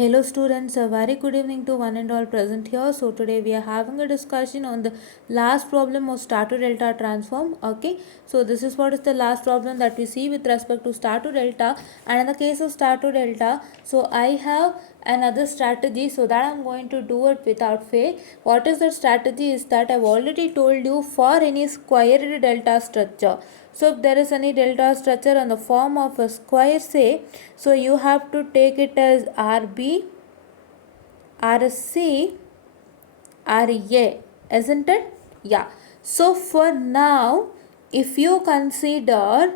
Hello students, a very good evening to one and all present here. So today we are having a discussion on the last problem of star to delta transform. Okay, so this is what is the last problem that we see with respect to star to delta, and in the case of star to delta, so I have another strategy so that I'm going to do it without fail. What is the strategy is that I've already told you for any squared delta structure. So if there is any delta structure on the form of a square, say, so you have to take it as RB, RC, RA, isn't it? Yeah. So for now, if you consider,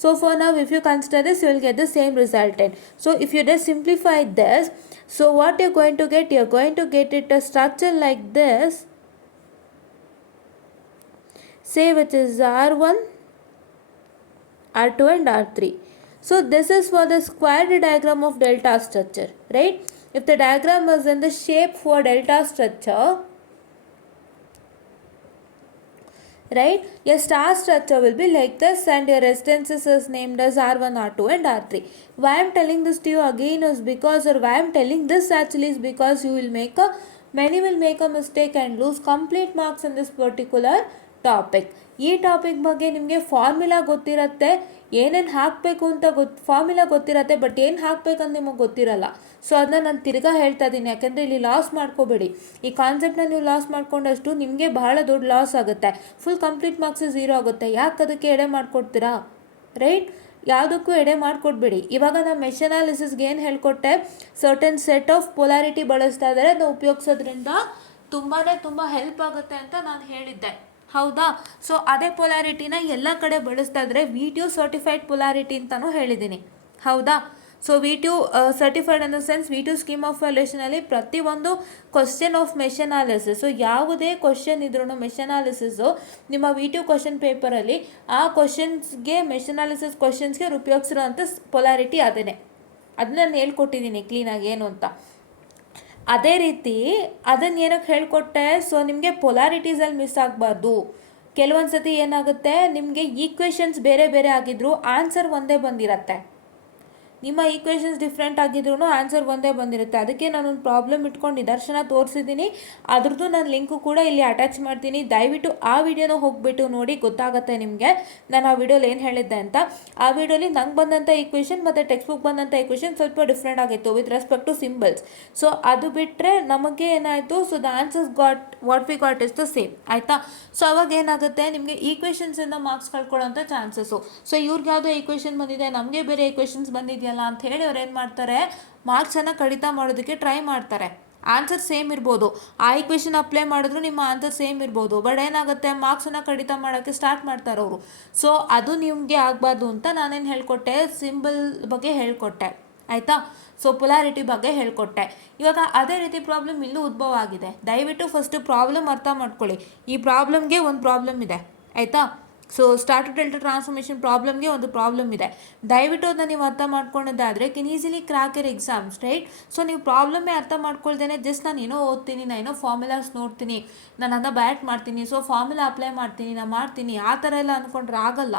this, you will get the same resultant. So if you just simplify this, so what you're going to get it a structure like this, say, which is R1, R2 and R3. So this is for the squared diagram of delta structure, right? If the diagram was in the shape for delta structure, right, your star structure will be like this and your residences is named as R1, R2 and R3. Why I am telling this to you again is because, or why I am telling this actually is because many will make a mistake and lose complete marks in this particular topic. ಈ topic ಬಗ್ಗೆ ನಿಮಗೆ formula ಗೊತ್ತಿರುತ್ತೆ, ಏನೇನು ಹಾಕಬೇಕು ಅಂತ formula ಗೊತ್ತಿರತ್ತೆ, but ಏನು ಹಾಕಬೇಕಂತ ನಿಮಗೆ ಗೊತ್ತಿರಲ್ಲ. ಸೊ ಅದನ್ನ ನಾನು ತಿರ್ಗಾ ಹೇಳ್ತಾ ಇದ್ದೀನಿ, ಯಾಕಂದರೆ ಇಲ್ಲಿ ಲಾಸ್ ಮಾಡ್ಕೋಬೇಡಿ. ಈ ಕಾನ್ಸೆಪ್ಟನ್ನ ನೀವು ಲಾಸ್ ಮಾಡ್ಕೊಂಡಷ್ಟು ನಿಮಗೆ ಬಹಳ ದೊಡ್ಡ ಲಾಸ್ ಆಗುತ್ತೆ. ಫುಲ್ ಕಂಪ್ಲೀಟ್ ಮಾರ್ಕ್ಸ್ 0 ಆಗುತ್ತೆ. ಯಾಕೆ ಅದಕ್ಕೆ ಎಡೆ ಮಾಡಿಕೊಡ್ತೀರಾ, ರೈಟ್? ಯಾವುದಕ್ಕೂ ಎಡೆ ಮಾಡಿಕೊಡ್ಬೇಡಿ. ಇವಾಗ ನಾನು ಮೆಶ್ ಅನಾಲಿಸಿಸ್ಗೆ ಏನು ಹೇಳ್ಕೊಟ್ಟೆ, ಸರ್ಟನ್ ಸೆಟ್ ಆಫ್ ಪೊಲಾರಿಟಿ ಬಳಸ್ತಾ ಇದ್ದಾರೆ, ಅದನ್ನು ಉಪಯೋಗಿಸೋದ್ರಿಂದ ತುಂಬ ಹೆಲ್ಪ್ ಆಗುತ್ತೆ ಅಂತ ನಾನು ಹೇಳಿದ್ದೆ, ಹೌದಾ? ಸೊ ಅದೇ ಪೊಲಾರಿಟಿನ ಎಲ್ಲ ಕಡೆ ಬಳಸ್ತಾ ಇದ್ರೆ V2 ಸರ್ಟಿಫೈಡ್ ಪೊಲಾರಿಟಿ ಅಂತಲೂ ಹೇಳಿದ್ದೀನಿ, ಹೌದಾ? So V2 certified in the sense V2 scheme of ವ್ಯಾಲ್ಯೂಷನಲ್ಲಿ ಪ್ರತಿಯೊಂದು question of mesh analysis, so ಯಾವುದೇ ಕ್ವಶನ್ ಇದ್ರೂ ಮೆಶ್ ಅನಾಲಿಸಿಸು ನಿಮ್ಮ V2 ಕ್ವಶನ್ ಪೇಪರಲ್ಲಿ ಆ ಕ್ವಶನ್ಸ್ಗೆ ಮೆಶ್ ಅನಾಲಿಸಿಸ್ ಕ್ವಶನ್ಸ್ಗೆ ಉಪಯೋಗಿಸಿರೋಂಥ ಪೊಲಾರಿಟಿ ಅದೇ. ಅದನ್ನ ನಾನು ಹೇಳ್ಕೊಟ್ಟಿದ್ದೀನಿ ಕ್ಲೀನಾಗಿ ಏನು ಅಂತ. ಅದೇ ರೀತಿ ಅದನ್ನು ಏನಕ್ಕೆ ಹೇಳ್ಕೊಟ್ಟೆ, ಸೊ ನಿಮಗೆ ಪೊಲಾರಿಟೀಸಲ್ಲಿ ಮಿಸ್ ಆಗಬಾರ್ದು. ಕೆಲವೊಂದು ಸತಿ ಏನಾಗುತ್ತೆ, ನಿಮಗೆ ಈಕ್ವೇಷನ್ಸ್ ಬೇರೆ ಬೇರೆ ಆಗಿದ್ರು ಆನ್ಸರ್ ಒಂದೇ ಬಂದಿರತ್ತೆ. ನಿಮ್ಮ ಈಕ್ವೇಷನ್ಸ್ ಡಿಫ್ರೆಂಟ್ ಆಗಿದ್ರು ಆನ್ಸರ್ ಒಂದೇ ಬಂದಿರುತ್ತೆ. ಅದಕ್ಕೆ ನಾನೊಂದು ಪ್ರಾಬ್ಲಮ್ ಇಟ್ಕೊಂಡು ನಿದರ್ಶನ ತೋರಿಸಿದ್ದೀನಿ, ಅದ್ರದ್ದು ನಾನು ಲಿಂಕು ಕೂಡ ಇಲ್ಲಿ ಅಟ್ಯಾಚ್ ಮಾಡ್ತೀನಿ. ದಯವಿಟ್ಟು ಆ ವಿಡಿಯೋನ ಹೋಗಿಬಿಟ್ಟು ನೋಡಿ, ಗೊತ್ತಾಗುತ್ತೆ ನಿಮಗೆ ನಾನು ಆ ವಿಡಿಯೋಲಿ ಏನು ಹೇಳಿದ್ದೆ ಅಂತ. ಆ ವಿಡಿಯೋಲಿ ನಂಗೆ ಬಂದಂಥ ಈಕ್ವೇಷನ್ ಮತ್ತು ಟೆಕ್ಸ್ಟ್ ಬುಕ್ ಬಂದಂಥ ಈಕ್ವೇಷನ್ ಸ್ವಲ್ಪ ಡಿಫ್ರೆಂಟ್ ಆಗಿತ್ತು with respect to symbols. So ಅದು ಬಿಟ್ಟರೆ ನಮಗೆ ಏನಾಯಿತು, so the answers what we got is the same, ಆಯಿತಾ? ಸೊ ಅವಾಗ ಏನಾಗುತ್ತೆ, ನಿಮಗೆ ಈಕ್ವೇಷನ್ಸಿಂದ ಮಾರ್ಕ್ಸ್ ಕಳ್ಕೊಳ್ಳೋಂಥ ಚಾನ್ಸಸ್ಸು. ಸೊ ಇವ್ರಿಗೆ ಯಾವುದೋ ಈಕ್ವೇಷನ್ ಬಂದಿದೆ, ನಮಗೆ ಬೇರೆ ಈಕ್ವೇಷನ್ಸ್ ಬಂದಿದೆಯಲ್ಲ ಅಂತ ಹೇಳಿ ಅವ್ರು ಏನು ಮಾಡ್ತಾರೆ, ಮಾರ್ಕ್ಸನ್ನು ಕಡಿತ ಮಾಡೋದಕ್ಕೆ ಟ್ರೈ ಮಾಡ್ತಾರೆ. ಆನ್ಸರ್ ಸೇಮ್ ಇರ್ಬೋದು, ಆ ಈಕ್ವೇಷನ್ ಅಪ್ಲೈ ಮಾಡಿದ್ರು ನಿಮ್ಮ ಆನ್ಸರ್ ಸೇಮ್ ಇರ್ಬೋದು, ಬಟ್ ಏನಾಗುತ್ತೆ, ಮಾರ್ಕ್ಸನ್ನು ಕಡಿತ ಮಾಡೋಕ್ಕೆ ಸ್ಟಾರ್ಟ್ ಮಾಡ್ತಾರೆ ಅವರು. ಸೊ ಅದು ನಿಮಗೆ ಆಗಬಾರ್ದು ಅಂತ ನಾನೇನು ಹೇಳ್ಕೊಟ್ಟೆ, ಸಿಂಬಲ್ ಬಗ್ಗೆ ಹೇಳ್ಕೊಟ್ಟೆ, ಆಯಿತಾ? ಸೊ ಪೊಲಾರಿಟಿ ಬಗ್ಗೆ ಹೇಳ್ಕೊಟ್ಟೆ. ಇವಾಗ ಅದೇ ರೀತಿ ಪ್ರಾಬ್ಲಮ್ ಇಲ್ಲೂ ಉದ್ಭವ ಆಗಿದೆ. ದಯವಿಟ್ಟು ಫಸ್ಟು ಪ್ರಾಬ್ಲಮ್ ಅರ್ಥ ಮಾಡ್ಕೊಳ್ಳಿ. ಈ ಪ್ರಾಬ್ಲಮ್ಗೆ ಒಂದು ಪ್ರಾಬ್ಲಮ್ ಇದೆ, ಆಯಿತಾ? So star to delta transformation ಪ್ರಾಬ್ಲಮ್ಗೆ ಒಂದು ಪ್ರಾಬ್ಲಮ್ ಇದೆ. ದಯವಿಟ್ಟು ಅದನ್ನ ನೀವು ಅರ್ಥ ಮಾಡ್ಕೊಂಡಿದ್ದಾದರೆ can easily crack your exams, right? So ನೀವು ಪ್ರಾಬ್ಲಮ್ಮೇ ಅರ್ಥ ಮಾಡ್ಕೊಳ್ದೇನೆ ಜಸ್ಟ್ ನಾನು ಏನೋ ಓದ್ತೀನಿ, ನಾನು ಏನೋ ಫಾರ್ಮುಲಾಸ್ ನೋಡ್ತೀನಿ, ನಾನು ಅದನ್ನ ಬ್ಯಾಟ್ ಮಾಡ್ತೀನಿ, ಸೊ ಫಾರ್ಮುಲಾ ಅಪ್ಲೈ ಮಾಡ್ತೀನಿ, ನಾನು ಮಾಡ್ತೀನಿ, ಆ ಥರ ಎಲ್ಲ ಅಂದ್ಕೊಂಡ್ರೆ ಆಗಲ್ಲ.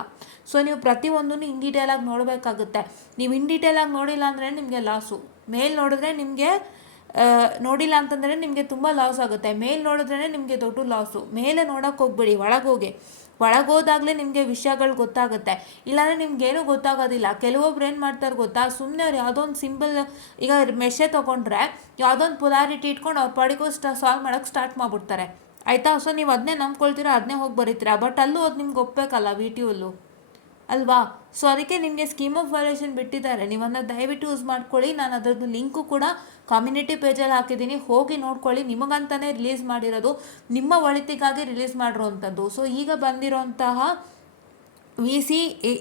ಸೊ ನೀವು ಪ್ರತಿಯೊಂದನ್ನು ಇನ್ ಡೀಟೇಲಾಗಿ ನೋಡಬೇಕಾಗುತ್ತೆ. ನೀವು ಇನ್ ಡೀಟೇಲಾಗಿ ನೋಡಿಲ್ಲ ಅಂದರೆ ನಿಮಗೆ ಲಾಸು. ಮೇಲ್ ನೋಡಿದ್ರೆ ನಿಮಗೆ ನೋಡಿಲ್ಲ ಅಂತಂದರೆ ನಿಮಗೆ ತುಂಬ ಲಾಸ್ ಆಗುತ್ತೆ. ಮೇಲ್ ನೋಡಿದ್ರೇ ನಿಮಗೆ ದೊಡ್ಡ ಲಾಸು. ಮೇಲೆ ನೋಡೋಕ್ಕೆ ಹೋಗ್ಬೇಡಿ, ಒಳಗೋದಾಗಲೇ ನಿಮಗೆ ವಿಷಯಗಳು ಗೊತ್ತಾಗುತ್ತೆ. ಇಲ್ಲಾಂದರೆ ನಿಮ್ಗೇನೂ ಗೊತ್ತಾಗೋದಿಲ್ಲ. ಕೆಲವೊಬ್ರು ಏನು ಮಾಡ್ತಾರೆ ಗೊತ್ತಾ, ಸುಮ್ಮನೆ ಅವ್ರು ಯಾವುದೋ ಒಂದು ಸಿಂಬಲ್, ಈಗ ಮೆಶೆ ತೊಗೊಂಡ್ರೆ ಯಾವುದೋ ಒಂದು ಪೊಲಾರಿಟಿ ಇಟ್ಕೊಂಡು ಅವ್ರ ಪಾಡಿಗೂ ಸಾಲ್ವ್ ಮಾಡೋಕ್ಕೆ ಸ್ಟಾರ್ಟ್ ಮಾಡಿಬಿಡ್ತಾರೆ, ಆಯಿತಾ? ಸೊ ನೀವು ಅದನ್ನೇ ನಂಬ್ಕೊಳ್ತೀರಾ, ಅದನ್ನೇ ಹೋಗಿ ಬರೀತೀರಾ, ಬಟ್ ಅಲ್ಲೂ ಅದು ನಿಮ್ಗೆ ಒಪ್ಪಬೇಕಲ್ಲ V2 ಅಲ್ವಾ? ಸೊ ಅದಕ್ಕೆ ನಿಮಗೆ ಸ್ಕೀಮ್ ಆಫ್ ವ್ಯಾಲ್ಯೂಷನ್ ಬಿಟ್ಟಿದ್ದಾರೆ, ನೀವನ್ನ ದಯವಿಟ್ಟು ಯೂಸ್ ಮಾಡ್ಕೊಳ್ಳಿ. ನಾನು ಅದರದ್ದು ಲಿಂಕು ಕೂಡ ಕಮ್ಯುನಿಟಿ ಪೇಜಲ್ಲಿ ಹಾಕಿದ್ದೀನಿ, ಹೋಗಿ ನೋಡ್ಕೊಳ್ಳಿ. ನಿಮಗಂತಲೇ ರಿಲೀಸ್ ಮಾಡಿರೋದು, ನಿಮ್ಮ ಒಳಿತಿಗಾಗಿ ರಿಲೀಸ್ ಮಾಡಿರೋವಂಥದ್ದು. ಸೊ ಈಗ ಬಂದಿರೋಂತಹ VC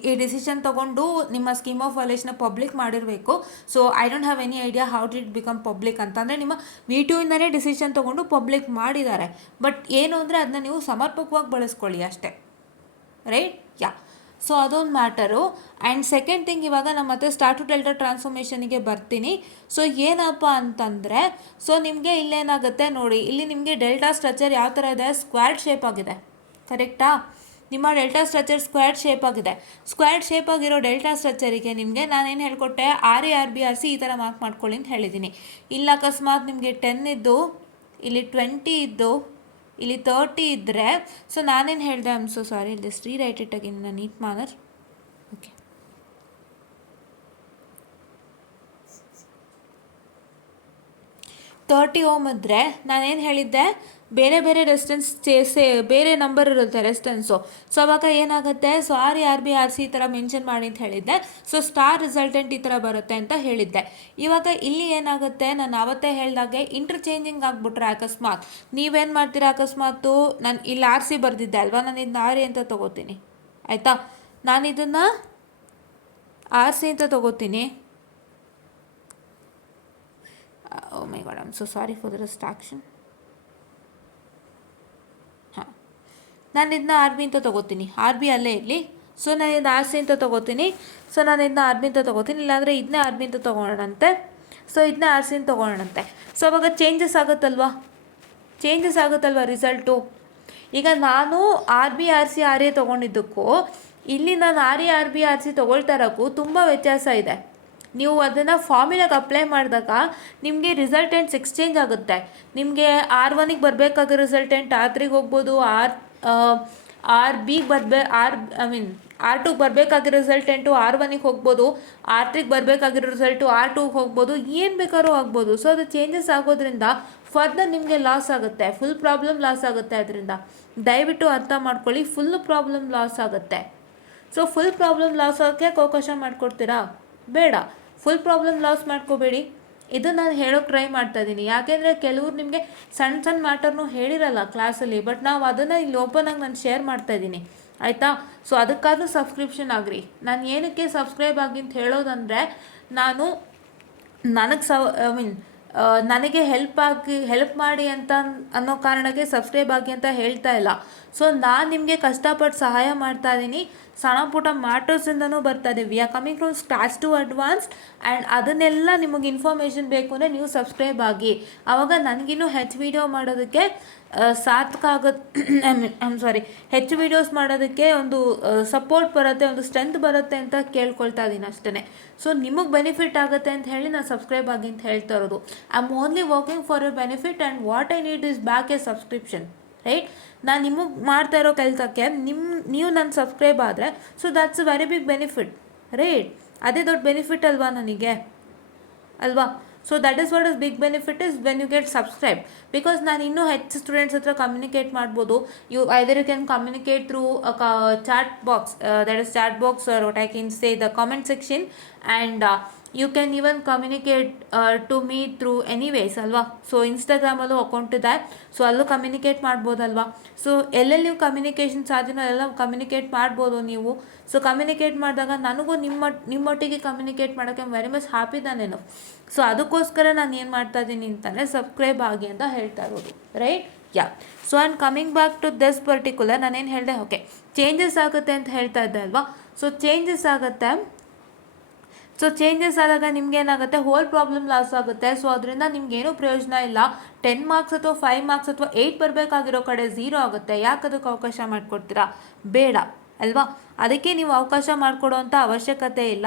ಈ ಡಿಸಿಷನ್ ತೊಗೊಂಡು ನಿಮ್ಮ ಸ್ಕೀಮ್ ಆಫ್ ವ್ಯಾಲ್ಯೂಷನ್ನ ಪಬ್ಲಿಕ್ ಮಾಡಿರಬೇಕು. So I don't have any idea how did become public ಅಂತಂದರೆ ನಿಮ್ಮ V2ಇಂದನೇ ಡಿಸಿಷನ್ ತೊಗೊಂಡು ಪಬ್ಲಿಕ್ ಮಾಡಿದ್ದಾರೆ. ಬಟ್ ಏನು ಅಂದರೆ ಅದನ್ನ ನೀವು ಸಮರ್ಪಕವಾಗಿ ಬಳಸ್ಕೊಳ್ಳಿ ಅಷ್ಟೇ, ರೈಟ್? ಯಾ. ಸೊ ಅದೊಂದು ಮ್ಯಾಟರು. ಆ್ಯಂಡ್ ಸೆಕೆಂಡ್ ಥಿಂಗ್, ಇವಾಗ ನಮ್ಮ ಮತ್ತೆ ಸ್ಟಾರ್ ಟು ಡೆಲ್ಟಾ ಟ್ರಾನ್ಸ್ಫಾರ್ಮೇಷನಿಗೆ ಬರ್ತೀನಿ. ಸೊ ಏನಪ್ಪ ಅಂತಂದರೆ, ಸೊ ನಿಮಗೆ ಇಲ್ಲೇನಾಗುತ್ತೆ ನೋಡಿ, ಇಲ್ಲಿ ನಿಮಗೆ ಡೆಲ್ಟಾ ಸ್ಟ್ರಕ್ಚರ್ ಯಾವ ಥರ ಇದೆ, ಸ್ಕ್ವೇರ್ ಶೇಪ್ ಆಗಿದೆ, ಕರೆಕ್ಟಾ? ನಿಮ್ಮ ಡೆಲ್ಟಾ ಸ್ಟ್ರಕ್ಚರ್ ಸ್ಕ್ವೇರ್ ಶೇಪ್ ಆಗಿದೆ. ಸ್ಕ್ವೇರ್ ಶೇಪ್ ಆಗಿರೋ ಡೆಲ್ಟಾ ಸ್ಟ್ರಕ್ಚರಿಗೆ ನಿಮಗೆ ನಾನೇನು ಹೇಳ್ಕೊಟ್ಟೆ, RA RB RC ಈ ಥರ ಮಾರ್ಕ್ ಮಾಡ್ಕೊಳ್ಳಿ ಅಂತ ಹೇಳಿದ್ದೀನಿ. ಇಲ್ಲ ಅಕಸ್ಮಾತ್ ನಿಮಗೆ 10 ಇದ್ದು ಇಲ್ಲಿ 20 ಇದ್ದು ಇಲ್ಲಿ 30 ಇದ್ದರೆ, ಸೊ ನಾನೇನು ಹೇಳಿದೆ, I am so sorry, just rewrite it again in a neat manner. Okay, 30 ohm ಇದ್ದರೆ ನಾನೇನು ಹೇಳಿದ್ದೆ, ಬೇರೆ ಬೇರೆ ರೆಸಿಸ್ಟೆನ್ಸ್ ಬೇರೆ ನಂಬರ್ ಇರುತ್ತೆ ರೆಸಿಸ್ಟೆನ್ಸು. ಸೊ ಅವಾಗ ಏನಾಗುತ್ತೆ, ಸೊ RA RB RC ಈ ಥರ ಮೆನ್ಷನ್ ಮಾಡಿ ಅಂತ ಹೇಳಿದ್ದೆ. ಸೊ ಸ್ಟಾರ್ ರಿಸಲ್ಟೆಂಟ್ ಈ ಥರ ಬರುತ್ತೆ ಅಂತ ಹೇಳಿದ್ದೆ. ಇವಾಗ ಇಲ್ಲಿ ಏನಾಗುತ್ತೆ, ನಾನು ಆವತ್ತೇ ಹೇಳಿದಾಗೆ ಇಂಟರ್ಚೇಂಜಿಂಗ್ ಆಗಿಬಿಟ್ರೆ ಅಕಸ್ಮಾತ್ ನೀವೇನು ಮಾಡ್ತೀರಾ, ಅಕಸ್ಮಾತು ನಾನು ಇಲ್ಲಿ RC ಬರೆದಿದ್ದೆ ಅಲ್ವಾ, ನಾನು ಇದನ್ನ RA ಅಂತ ತೊಗೋತೀನಿ. ಆಯಿತಾ, ನಾನು ಇದನ್ನು RC ಅಂತ ತೊಗೋತೀನಿ. Oh my god, I'm so sorry for the distraction. ಹಾಂ, ನಾನು ಇದನ್ನ RB ಅಂತ ತೊಗೋತೀನಿ. RB ಅಲ್ಲೇ ಇರಲಿ. ಸೊ ನಾನು ಇದನ್ನ RC ಅಂತ ತೊಗೋತೀನಿ. ಸೊ ನಾನು ಇದನ್ನ RB ಅಂತ ತೊಗೋತೀನಿ, ಇಲ್ಲಾಂದರೆ ಇದನ್ನೇ RB ಅಂತ ತೊಗೊಳ್ಳೋಣಂತೆ. ಸೊ ಇದನ್ನೇ RC ಅಂತ ತೊಗೊಳ್ಳೋಣಂತೆ. ಸೊ ಅವಾಗ ಚೇಂಜಸ್ ಆಗುತ್ತಲ್ವಾ ರಿಸಲ್ಟು. ಈಗ ನಾನು RB RC RA ತೊಗೊಂಡಿದ್ದಕ್ಕೂ ಇಲ್ಲಿ ನಾನು RA RB RC ತೊಗೊಳ್ತಾ ಇರೋಕ್ಕೂ ತುಂಬ ವ್ಯತ್ಯಾಸ ಇದೆ. ನೀವು ಅದನ್ನು ಫಾರ್ಮುಲಾಗೆ ಅಪ್ಲೈ ಮಾಡಿದಾಗ ನಿಮಗೆ ರಿಸಲ್ಟೆಂಟ್ಸ್ ಎಕ್ಸ್ಚೇಂಜ್ ಆಗುತ್ತೆ. ನಿಮಗೆ R1ಗೆ ಬರಬೇಕಾಗಿರೋ ರಿಸಲ್ಟೆಂಟ್ R3ಗೆ ಹೋಗ್ಬೋದು, RBಗೆ R2ಗೆ ಬರಬೇಕಾಗಿರೋ ರಿಸಲ್ಟೆಂಟು R1ಗೆ ಹೋಗ್ಬೋದು, R3ಗೆ ಬರಬೇಕಾಗಿರೋ ರಿಸಲ್ಟು R2ಗೆ ಹೋಗ್ಬೋದು, ಏನು ಬೇಕಾದ್ರೂ ಆಗ್ಬೋದು. ಸೊ ಅದು ಚೇಂಜಸ್ ಆಗೋದ್ರಿಂದ ಫರ್ದರ್ ನಿಮಗೆ ಲಾಸ್ ಆಗುತ್ತೆ, ಫುಲ್ ಪ್ರಾಬ್ಲಮ್ ಲಾಸ್ ಆಗುತ್ತೆ. ಅದರಿಂದ ದಯವಿಟ್ಟು ಅರ್ಥ ಮಾಡ್ಕೊಳ್ಳಿ, ಫುಲ್ ಪ್ರಾಬ್ಲಮ್ ಲಾಸ್ ಆಗುತ್ತೆ. ಸೊ ಫುಲ್ ಪ್ರಾಬ್ಲಮ್ ಲಾಸ್ ಆಗೋಕ್ಕೆ ಅವಕಾಶ ಮಾಡಿಕೊಡ್ತೀರಾ? ಬೇಡ, ಫುಲ್ ಪ್ರಾಬ್ಲಮ್ ಲಾಸ್ ಮಾಡ್ಕೋಬೇಡಿ. ಇದು ನಾನು ಹೇಳೋಕ್ಕೆ ಟ್ರೈ ಮಾಡ್ತಾ ಇದ್ದೀನಿ. ಯಾಕೆಂದರೆ ಕೆಲವ್ರು ನಿಮಗೆ ಸಣ್ಣ ಸಣ್ಣ ಮ್ಯಾಟರ್ನೂ ಹೇಳಿರಲ್ಲ ಕ್ಲಾಸಲ್ಲಿ, ಬಟ್ ನಾವು ಅದನ್ನು ಇಲ್ಲಿ ಓಪನಾಗಿ ನಾನು ಶೇರ್ ಮಾಡ್ತಾ ಇದ್ದೀನಿ. ಆಯಿತಾ, ಸೊ ಅದಕ್ಕಾದ್ರೂ ಸಬ್ಸ್ಕ್ರಿಪ್ಷನ್ ಆಗಿರಿ. ನಾನು ಏನಕ್ಕೆ ಸಬ್ಸ್ಕ್ರೈಬ್ ಆಗಿ ಅಂತ ಹೇಳೋದಂದರೆ, ನಾನು ನನಗೆ ಹೆಲ್ಪ್ ಮಾಡಿ ಅಂತ ಅನ್ನೋ ಕಾರಣಕ್ಕೆ ಸಬ್ಸ್ಕ್ರೈಬ್ ಆಗಿ ಅಂತ ಹೇಳ್ತಾ ಇಲ್ಲ. ಸೊ ನಾನು ನಿಮಗೆ ಕಷ್ಟಪಟ್ಟು ಸಹಾಯ ಮಾಡ್ತಾ ಇದ್ದೀನಿ. ಸಣ್ಣ ಪುಟ್ಟ ಮ್ಯಾಟರ್ಸಿಂದನೂ ಬರ್ತಾ ಇದೆ. We are coming from scratch to advanced. And ಅದನ್ನೆಲ್ಲ ನಿಮಗೆ ಇನ್ಫಾರ್ಮೇಷನ್ ಬೇಕು ಅಂದರೆ ನೀವು ಸಬ್ಸ್ಕ್ರೈಬ್ ಆಗಿ. ಆವಾಗ ನನಗಿನ್ನೂ ಹೆಚ್ಚು ವೀಡಿಯೋ ಮಾಡೋದಕ್ಕೆ ಸಾರ್ಥಕ ಆಗುತ್ತೆ. ಹೆಚ್ಚು ವೀಡಿಯೋಸ್ ಮಾಡೋದಕ್ಕೆ ಒಂದು ಸಪೋರ್ಟ್ ಬರುತ್ತೆ, ಒಂದು ಸ್ಟ್ರೆಂತ್ ಬರುತ್ತೆ ಅಂತ ಕೇಳ್ಕೊಳ್ತಾ ಇದ್ದೀನಿ ಅಷ್ಟೇ. ಸೊ ನಿಮಗೆ ಬೆನಿಫಿಟ್ ಆಗುತ್ತೆ ಅಂತ ಹೇಳಿ ನಾನು ಸಬ್ಸ್ಕ್ರೈಬ್ ಆಗಿ ಅಂತ ಹೇಳ್ತಾ ಇರೋದು. I am only working for yer benefit and what I need is back a subscription, right? ನಾನು ನಿಮಗೆ ಮಾಡ್ತಾ ಇರೋ ಕೆಲಸಕ್ಕೆ ನೀವು ನನ್ನ ಸಬ್ಸ್ಕ್ರೈಬ್ ಆದರೆ, so that's a very big benefit, right? ಅದೇ ದೊಡ್ಡ ಬೆನಿಫಿಟ್ ಅಲ್ವಾ ನನಗೆ, ಅಲ್ವಾ? So that is what is big benefit is when you get subscribe. Because ನಾನು ಇನ್ನೂ ಹೆಚ್ಚು ಸ್ಟೂಡೆಂಟ್ಸ್ ಹತ್ರ ಕಮ್ಯುನಿಕೇಟ್ ಮಾಡ್ಬೋದು. Either you can communicate through chat box, that is chat box, or what I can say the comment section, and you can even communicate to me through anyways, ಅಲ್ವಾ? So ಇನ್ಸ್ಟಾಗ್ರಾಮಲ್ಲೂ account ಇದೆ, so ಅಲ್ಲೂ communicate ಮಾಡ್ಬೋದಲ್ವಾ? So ಎಲ್ಲೆಲ್ಲಿ ನೀವು communication ಸಾಧ್ಯನೋ ಎಲ್ಲ communicate ಮಾಡ್ಬೋದು ನೀವು. ಸೊ ಕಮ್ಯುನಿಕೇಟ್ ಮಾಡಿದಾಗ ನನಗೂ ನಿಮ್ಮೊಟ್ಟಿಗೆ ಕಮ್ಯುನಿಕೇಟ್ ಮಾಡೋಕ್ಕೆ ವೆರಿ ಮಚ್ ಹ್ಯಾಪಿ ನಾನೇನು. ಸೊ ಅದಕ್ಕೋಸ್ಕರ ನಾನು ಏನು ಮಾಡ್ತಾ ಇದ್ದೀನಿ ಅಂತಂದರೆ ಸಬ್ಸ್ಕ್ರೈಬ್ ಆಗಿ ಅಂತ ಹೇಳ್ತಾ ಇರೋದು, right? Yeah. So and coming back to this particular, ನಾನೇನು ಹೇಳಿದೆ, ಓಕೆ ಚೇಂಜಸ್ ಆಗುತ್ತೆ ಅಂತ ಹೇಳ್ತಾ ಇದ್ದೆ ಅಲ್ವಾ? ಸೊ ಚೇಂಜಸ್ ಆಗುತ್ತೆ. ಸೊ ಚೇಂಜಸ್ ಆದಾಗ ನಿಮ್ಗೇನಾಗುತ್ತೆ, ಹೋಲ್ ಪ್ರಾಬ್ಲಮ್ ಲಾಸ್ ಆಗುತ್ತೆ. ಸೊ ಅದರಿಂದ ನಿಮ್ಗೇನೂ ಪ್ರಯೋಜನ ಇಲ್ಲ. 10 ಮಾರ್ಕ್ಸ್ ಅಥವಾ 5 ಮಾರ್ಕ್ಸ್ ಅಥವಾ 8 ಬರಬೇಕಾಗಿರೋ ಕಡೆ 0 ಆಗುತ್ತೆ. ಯಾಕೆ ಅದಕ್ಕೆ ಅವಕಾಶ ಮಾಡಿಕೊಡ್ತೀರಾ? ಬೇಡ ಅಲ್ವಾ? ಅದಕ್ಕೆ ನೀವು ಅವಕಾಶ ಮಾಡಿಕೊಡೋವಂಥ ಅವಶ್ಯಕತೆ ಇಲ್ಲ.